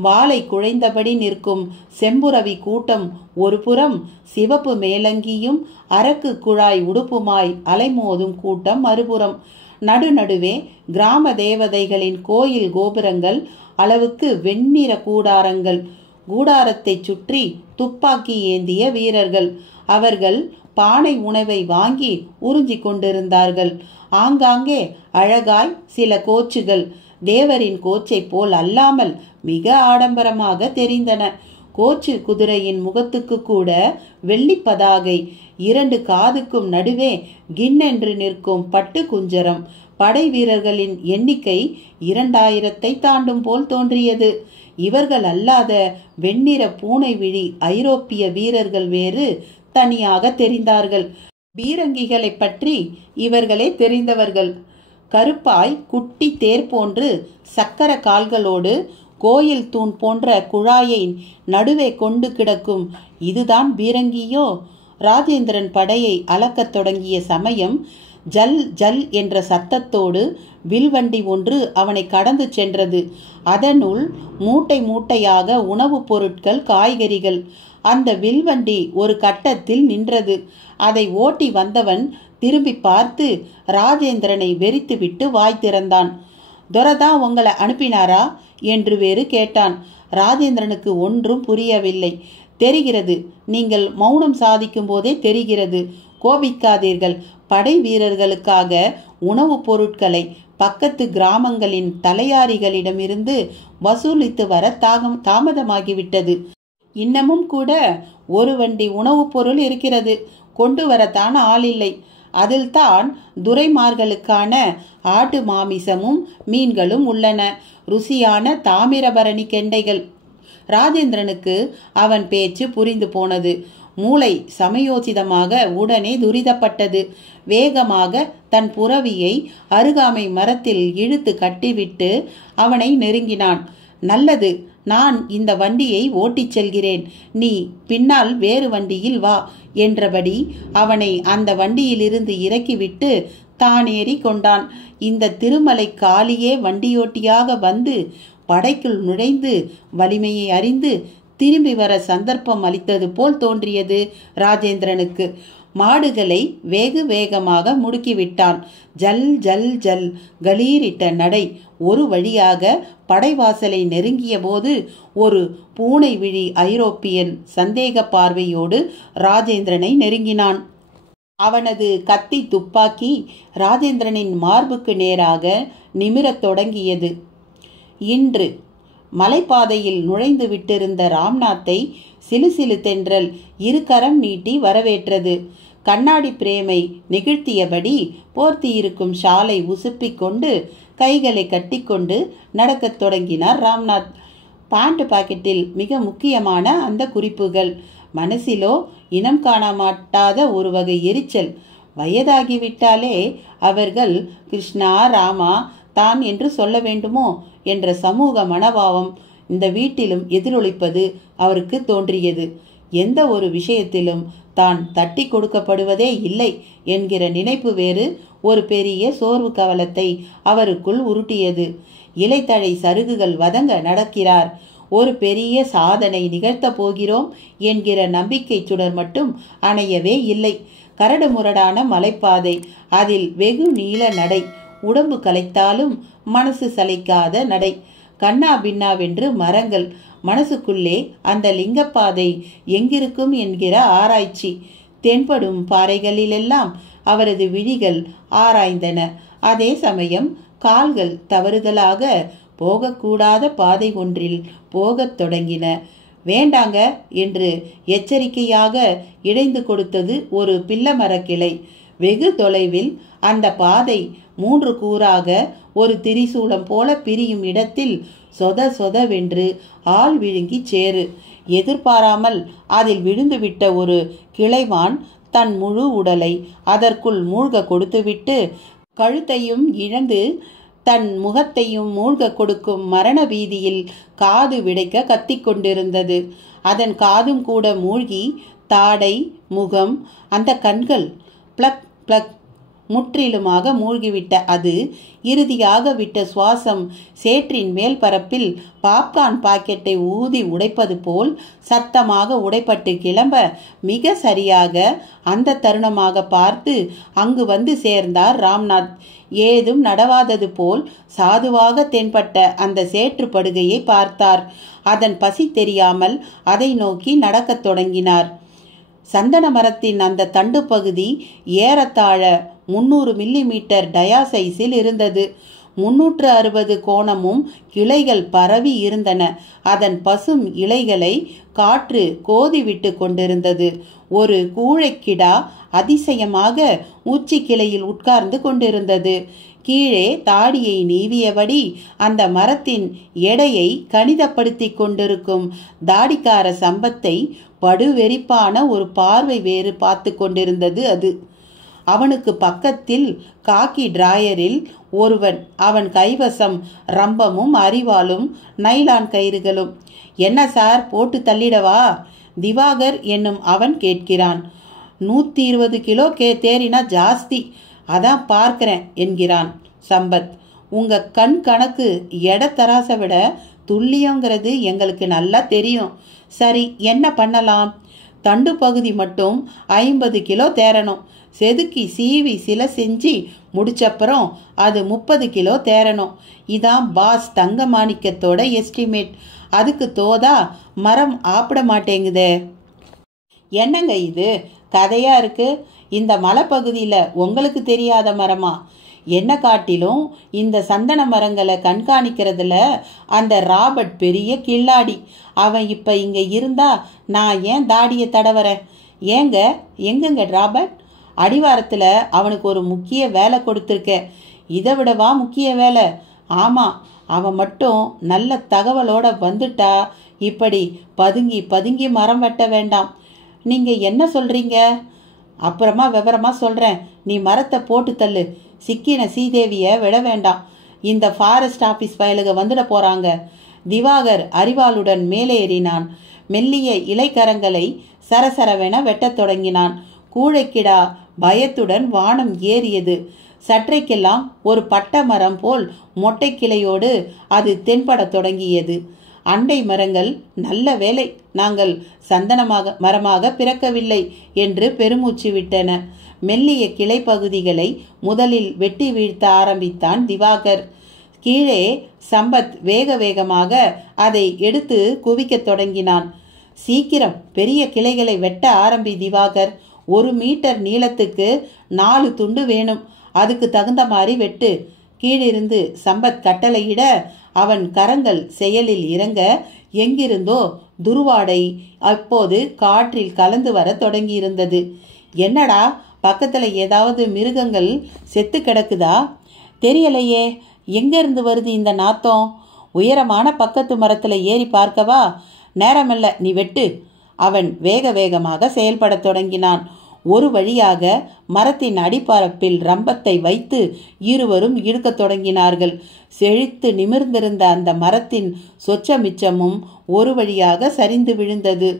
வாளை குழைந்தபடி நிற்கும் செம்புரவி கூட்டம் ஒரு புறம், சிவப்பு மேலங்கியும் அரக்கு குழாய் உடுப்புமாய் அலைமோதும் கூட்டம் மறுபுறம். நடுநடுவே கிராம தேவதைகளின் கோயில் கோபுரங்கள் அளவுக்கு வெண்ணிற கூடாரங்கள். கூடாரத்தை சுற்றி துப்பாக்கி ஏந்திய வீரர்கள். அவர்கள் பானை உணவை வாங்கி உறிஞ்சி கொண்டிருந்தார்கள். ஆங்காங்கே அழகாய் சில கோச்சுகள் தேவரின் கோச்சை போல் அல்லாமல் மிக ஆடம்பரமாக தெரிந்தன. கோச்சு குதிரையின் முகத்துக்கு கூட வெள்ளி பதாகை, 2 காதுக்கும் நடுவே கின்னென்று நிற்கும் பட்டு குஞ்சரம். படை வீரர்களின் எண்ணிக்கை 2000 தாண்டும் போல் தோன்றியது. இவர்கள் அல்லாத வெண்ணிற பூனை விழி ஐரோப்பிய வீரர்கள் வேறு தனியாக தெரிந்தார்கள். பீரங்கிகளை பற்றி இவர்களே தெரிந்தவர்கள். கருப்பாய் குட்டி தேர் போன்று சக்கர கால்களோடு கோயில் தூண் போன்ற குழாயை நடுவே கொண்டு கிடக்கும் இதுதான் பீரங்கியோ? ராஜேந்திரன் படையை அளக்கத் தொடங்கிய சமயம் ஜல் ஜல் என்ற சத்தத்தோடு வில்வண்டி ஒன்று அவனை கடந்து சென்றது. அதனுள் மூட்டை மூட்டையாக உணவுப் பொருட்கள், காய்கறிகள். அந்த வில்வண்டி ஒரு கட்டத்தில் நின்றது. அதை ஓட்டி வந்தவன் திரும்பி பார்த்து ராஜேந்திரனை வெறித்துவிட்டு வாய் திறந்தான். "துரதான் உங்களை அனுப்பினாரா?" என்று வேறு கேட்டான். ராஜேந்திரனுக்கு ஒன்றும் புரியவில்லை. "தெரிகிறது, நீங்கள் மௌனம் சாதிக்கும் போதே தெரிகிறது. கோபிக்காதீர்கள். படை வீரர்களுக்காக உணவுப் பொருட்களை பக்கத்து கிராமங்களின் தலையாரிகளிடமிருந்து வசூலித்து வர தாமதமாகிவிட்டது. இன்னமும் கூட ஒரு வண்டி உணவுப் பொருள் இருக்கிறது. கொண்டு வரத்தான் ஆள் இல்லை. அதில்தான் துரைமார்களுக்கான ஆட்டு மாமிசமும் மீன்களும் உள்ளன. ருசியான தாமிரபரணி கெண்டைகள்." ராஜேந்திரனுக்கு அவன் பேச்சு புரிந்து போனது. மூளை சமயோசிதமாக உடனே துரிதப்பட்டது. வேகமாக தன் புரவியை அருகாமை மரத்தில் இழுத்து கட்டிவிட்டு அவனை நெருங்கினான். "நல்லது, நான் இந்த வண்டியை ஓட்டிச் செல்கிறேன். நீ பின்னால் வேறு வண்டியில் வா" என்றபடி அவனை அந்த வண்டியிலிருந்து இறக்கிவிட்டு தான் ஏறி கொண்டான். இந்த திருமலை காளியே வண்டியோட்டியாக வந்து படைக்குள் நுழைந்து வலிமையை அறிந்து திரும்பி வர சந்தர்ப்பம் அளித்தது போல் தோன்றியது ராஜேந்திரனுக்கு. மாடுகளை வேகு வேகமாக முடுக்கிவிட்டான். ஜல் ஜல் ஜல் கலீரிட்ட நடை. ஒரு வழியாக படைவாசலை நெருங்கிய போது ஒரு பூனை விழி ஐரோப்பியன் சந்தேக பார்வையோடு ராஜேந்திரனை நெருங்கினான். அவனது கத்தி துப்பாக்கி ராஜேந்திரனின் மார்புக்கு நேராக நிமிரத் தொடங்கியது. இன்று மலைப்பாதையில் நுழைந்து விட்டிருந்த ராம்நாத்தை சிலுசிலு தென்றல் 2 கரம் நீட்டி வரவேற்றது. கண்ணாடி பிரேமை நெகிழ்த்தியபடி போர்த்தியிருக்கும் ஷாலை உசுப்பிக் கொண்டு கைகளை கட்டிக்கொண்டு நடக்கத் தொடங்கினார் ராம்நாத். பாண்ட் பாக்கெட்டில் மிக முக்கியமான அந்த குறிப்புகள். மனசிலோ இனம் காண மாட்டாத ஒரு வகை எரிச்சல். வயதாகிவிட்டாலே அவர்கள் கிருஷ்ணா ராமா தான் என்று சொல்ல வேண்டுமோ என்ற சமூக மனோபாவம் இந்த வீட்டிலும் எதிரொலிப்பது அவருக்கு தோன்றியது. எந்த ஒரு விஷயத்திலும் தான் தட்டி கொடுக்கப்படுவதே இல்லை என்கிற நினைப்பு வேறு ஒரு பெரிய சோர்வு கவலத்தை அவருக்குள் உருட்டியது. இலைத்தழை சருகுகள் வதங்க நடக்கிறார். ஒரு பெரிய சாதனை நிகழ்த்தப் போகிறோம் என்கிற நம்பிக்கை சுடர் மட்டும் அணையவே இல்லை. கரடு முரடான மலைப்பாதை, அதில் வெகு நீள நடை. உடம்பு கலைத்தாலும் மனசு சளைக்காத நடை. கண்ணா பின்னாவென்று மரங்கள். மனசுக்குள்ளே அந்த லிங்கப்பாதை எங்கிருக்கும் என்கிற ஆராய்ச்சி. தென்படும் பாறைகளிலெல்லாம் அவரது விழிகள் ஆராய்ந்தன. அதே சமயம் கால்கள் தவறுதலாக போகக்கூடாத பாதை ஒன்றில் போகத் தொடங்கின. "வேண்டாங்க" என்று எச்சரிக்கையாக இடைந்து கொடுத்தது ஒரு பில்லமர கிளை. வெகு தொலைவில் அந்த பாதை 3 கூறாக ஒரு திரிசூலம் போல பிரியும் இடத்தில் சொத சொதவென்று ஆள் விழுங்கி சேரு. எதிர்பாராமல் அதில் விழுந்துவிட்ட ஒரு கிளைவான் தன் முழு உடலை அதற்குள் மூழ்க கொடுத்துவிட்டு கழுத்தையும் இழந்து தன் முகத்தையும் மூழ்க கொடுக்கும் மரண பீதியில் காது விடைக்க கத்திக்கொண்டிருந்தது. அதன் காதும் கூட மூழ்கி தாடை, முகம், அந்த கண்கள் பிளக் பிளக் முற்றிலுமாக மூழ்கிவிட்ட அது இறுதியாக விட்ட சுவாசம் சேற்றின் மேல் பரப்பில் பாப்கார்ன் பாக்கெட்டை ஊதி உடைப்பது போல் சத்தமாக உடைப்பட்டு கிளம்ப மிக சரியாக அந்த தருணமாக பார்த்து அங்கு வந்து சேர்ந்தார் ராம்நாத். ஏதும் நடவாதது போல் சாதுவாக தென்பட்ட அந்த சேற்று படுகையை பார்த்தார். அதன் பசி தெரியாமல் அதை நோக்கி நடக்கத் தொடங்கினார். சந்தன மரத்தின் அந்த தண்டு பகுதி ஏறத்தாழ 300 மில்லிமீட்டர் டயாசைஸில் இருந்தது. 360 கோணமும் கிளைகள் பரவி இருந்தன. அதன் பசும் இலைகளை காற்று கோதிவிட்டு கொண்டிருந்தது. ஒரு கூழைக்கிடா அதிசயமாக உச்சி கிளையில் உட்கார்ந்து கொண்டிருந்தது. கீழே தாடியை நீவியபடி அந்த மரத்தின் எடையை கணிதப்படுத்தி கொண்டிருக்கும் தாடிக்கார சம்பத்தை படுவெறிப்பான ஒரு பார்வை வேறு பார்த்து கொண்டிருந்தது அது. அவனுக்கு பக்கத்தில் காக்கி டிராயரில் ஒருவன். அவன் கைவசம் ரம்பமும் அரிவாளும் நைலான் கயிறுகளும். என்ன சார், போட்டு தள்ளிடவா? திவாகர் என்னும் அவன் கேட்கிறான். 120 கிலோ தேறினா ஜாஸ்தி, அதான் பார்க்கிறேன் என்கிறான் சம்பத். உங்க கண் கணக்கு எடத்தராசை விட துல்லியங்கிறது எங்களுக்கு நல்லா தெரியும். சரி, என்ன பண்ணலாம்? தண்டு பகுதி மட்டும் 50 கிலோ தேரணும். செதுக்கி சீவி சில செஞ்சு முடிச்சப்புறம் அது 30 கிலோ தேரணும். இதான் பாஸ் தங்க மாணிக்கத்தோட எஸ்டிமேட். அதுக்கு தோதா மரம் ஆப்பிட மாட்டேங்குதே. என்னங்க இது கதையா இருக்கு? இந்த மலைப்பகுதியில் உங்களுக்கு தெரியாத மரமா? என்ன காட்டிலும் இந்த சந்தன மரங்களை கண்காணிக்கிறதுல அந்த ராபர்ட் பெரிய கில்லாடி. அவன் இப்போ இங்கே இருந்தா நான் ஏன் தாடியை தடவறேன்? ஏங்க, எங்கங்க ராபர்ட்? அடிவாரத்தில் அவனுக்கு ஒரு முக்கிய வேலை கொடுத்துருக்கேன். இதை விடவா முக்கிய வேலை? ஆமாம், அவன் மட்டும் நல்ல தகவலோட வந்துட்டா இப்படி பதுங்கி பதுங்கி மரம் வெட்ட வேண்டாம். நீங்கள் என்ன சொல்கிறீங்க? அப்புறமா விவரமா சொல்கிறேன். நீ மரத்தை போட்டு தள்ளு. சிக்கின சீதேவியை விட வேண்டாம். இந்த ஃபாரஸ்ட் ஆஃபீஸ் பயலுக வந்துட போகிறாங்க. திவாகர் அறிவாளுடன் மேலே ஏறினான். மெல்லிய இலைக்கரங்களை சரசரவென வெட்டத் தொடங்கினான். கூழைக்கிடா பயத்துடன் வானம் ஏறியது. சற்றைக்கெல்லாம் ஒரு பட்ட மரம் போல் மொட்டை கிளையோடு அது தென்படத் தொடங்கியது. அண்டை மரங்கள் நல்ல வேலை, நாங்கள் சந்தனமாக மரமாக பிறக்கவில்லை என்று பெருமூச்சு விட்டன. மெல்லிய கிளை பகுதிகளை முதலில் வெட்டி வீழ்த்த ஆரம்பித்தான் திவாகர். கீழே சம்பத் வேக வேகமாக அதை எடுத்து குவிக்கத் தொடங்கினான். சீக்கிரம் பெரிய கிளைகளை வெட்ட ஆரம்பி திவாகர். 1 மீட்டர் நீளத்துக்கு 4 துண்டு வேணும். அதுக்கு தகுந்த மாதிரி வெட்டு. கீழிருந்து சம்பத் கட்டளையிட அவன் கரங்கள் செயலில் இறங்க எங்கிருந்தோ துருவாடை அப்போது காற்றில் கலந்து வர தொடங்கியிருந்தது. என்னடா, பக்கத்தில் ஏதாவது மிருகங்கள் செத்து கிடக்குதா? தெரியலையே, எங்கிருந்து வருது இந்த நாத்தம்? உயரமான பக்கத்து மரத்தில் ஏறி பார்க்கவா? நேரமல்ல, நீ வெட்டு. அவன் வேக வேகமாக செயல்படத் தொடங்கினான். ஒரு வழியாக மரத்தின் அடிப்பரப்பில் ரம்பத்தை வைத்து இருவரும் இழுக்கத் தொடங்கினார்கள். செழித்து நிமிர்ந்திருந்த அந்த மரத்தின் சொச்ச மிச்சமும் ஒரு வழியாக சரிந்து விழுந்தது.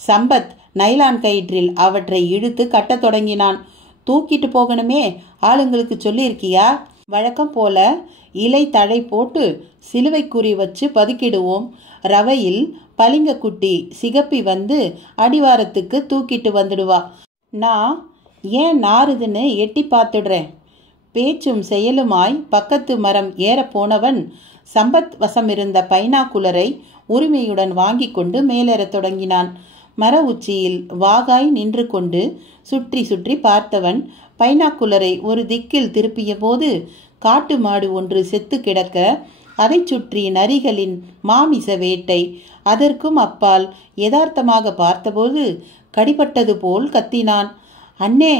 சம்பத் நைலான் கயிற்றில் அவற்றை இழுத்து கட்டத் தொடங்கினான். தூக்கிட்டு போகணுமே, ஆளுங்களுக்கு சொல்லியிருக்கியா? வழக்கம் போல இலை தழை போட்டு சிலுவை குறி வச்சு பதுக்கிடுவோம். ரவையில் பளிங்கக்குட்டி சிகப்பி வந்து அடிவாரத்துக்கு தூக்கிட்டு வந்துடுவா. நான் ஏன் நாறுதுன்னு எட்டி பார்த்துடுறேன். பேச்சும் செயலுமாய் பக்கத்து மரம் ஏற போனவன் சம்பத் வசமிருந்த பைனாக்குலரை உரிமையுடன் வாங்கி கொண்டு மேலேறத் தொடங்கினான். மர உச்சியில் வாகாய் நின்று கொண்டு சுற்றி சுற்றி பார்த்தவன் பைனாக்குலரை ஒரு திக்கில் திருப்பிய போது காட்டு மாடு ஒன்று செத்து கிடக்க அதை சுற்றி நரிகளின் மாமிச வேட்டை. அதற்கும் அப்பால் யதார்த்தமாக பார்த்தபோது கடிபட்டது போல் கத்தினான். அண்ணே,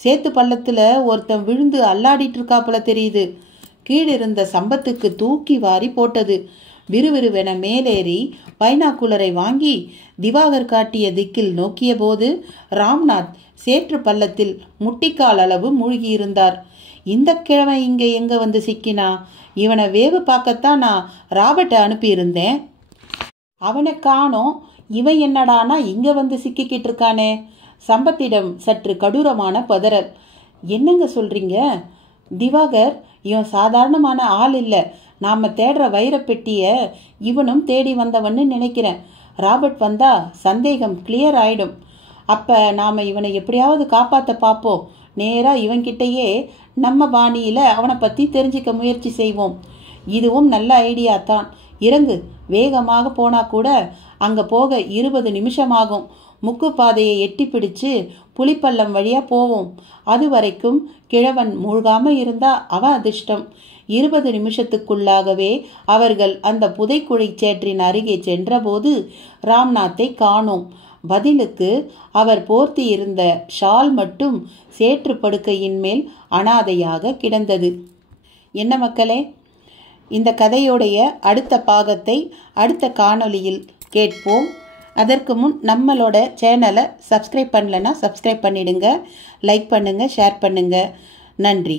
சேத்து பள்ளத்தில் ஒருத்தன் விழுந்து அல்லாடிட்டு இருக்காப்புல தெரியுது. கீழிருந்த சம்பத்துக்கு தூக்கி வாரி போட்டது. விறுவிறுவென மேலேறி பைனாக்குலரை வாங்கி திவாகர் காட்டிய திக்கில் நோக்கிய போது ராம்நாத் சேற்று பள்ளத்தில் முட்டிக்கால் அளவு மூழ்கியிருந்தார். இந்த கிழமை இங்கே எங்கே வந்து சிக்கினா? இவனை வேவு பார்க்கத்தான் நான் ராபர்ட்டை அனுப்பியிருந்தேன். அவனை காணோம். இவன் என்னடானா இங்கே வந்து சிக்கிக்கிட்டு இருக்கானே. சம்பத்திடம் சற்று கடூரமான பதறல். என்னங்க சொல்கிறீங்க திவாகர்? இவன் சாதாரணமான ஆள் இல்லை. நாம் தேடுற வைரப்பெட்டியை இவனும் தேடி வந்தவன்னு நினைக்கிறேன். ராபர்ட் வந்தா சந்தேகம் கிளியர் ஆயிடும். அப்போ நாம் இவனை எப்படியாவது காப்பாற்ற பார்ப்போம். நேராக இவன்கிட்டயே நம்ம பாணியில் அவனை பற்றி தெரிஞ்சிக்க முயற்சி செய்வோம். இதுவும் நல்ல ஐடியா தான். இறங்கு. வேகமாக போனால் கூட அங்கே போக 20 நிமிஷமாகும். முக்கு பாதையை எட்டி பிடிச்சு புலிப்பள்ளம் வழியாக போவோம். அது வரைக்கும் கிழவன் மூழ்காமல் இருந்தா அவன் அதிர்ஷ்டம். 20 நிமிஷத்துக்குள்ளாகவே அவர்கள் அந்த புதைக்குழி சேற்றின் அருகே சென்றபோது ராம்நாத்தை காணோம். பதிலுக்கு அவர் போர்த்தி இருந்த ஷால் மட்டும் சேற்று படுக்கையின் மேல் அனாதையாக கிடந்தது. என்ன மக்களே, இந்த கதையோடைய அடுத்த பாகத்தை அடுத்த காணொளியில் கேட்போம். அதற்கு முன் நம்மளோட சேனலை சப்ஸ்கிரைப் பண்ணலைன்னா சப்ஸ்கிரைப் பண்ணிடுங்க. லைக் பண்ணுங்கள், ஷேர் பண்ணுங்கள். நன்றி.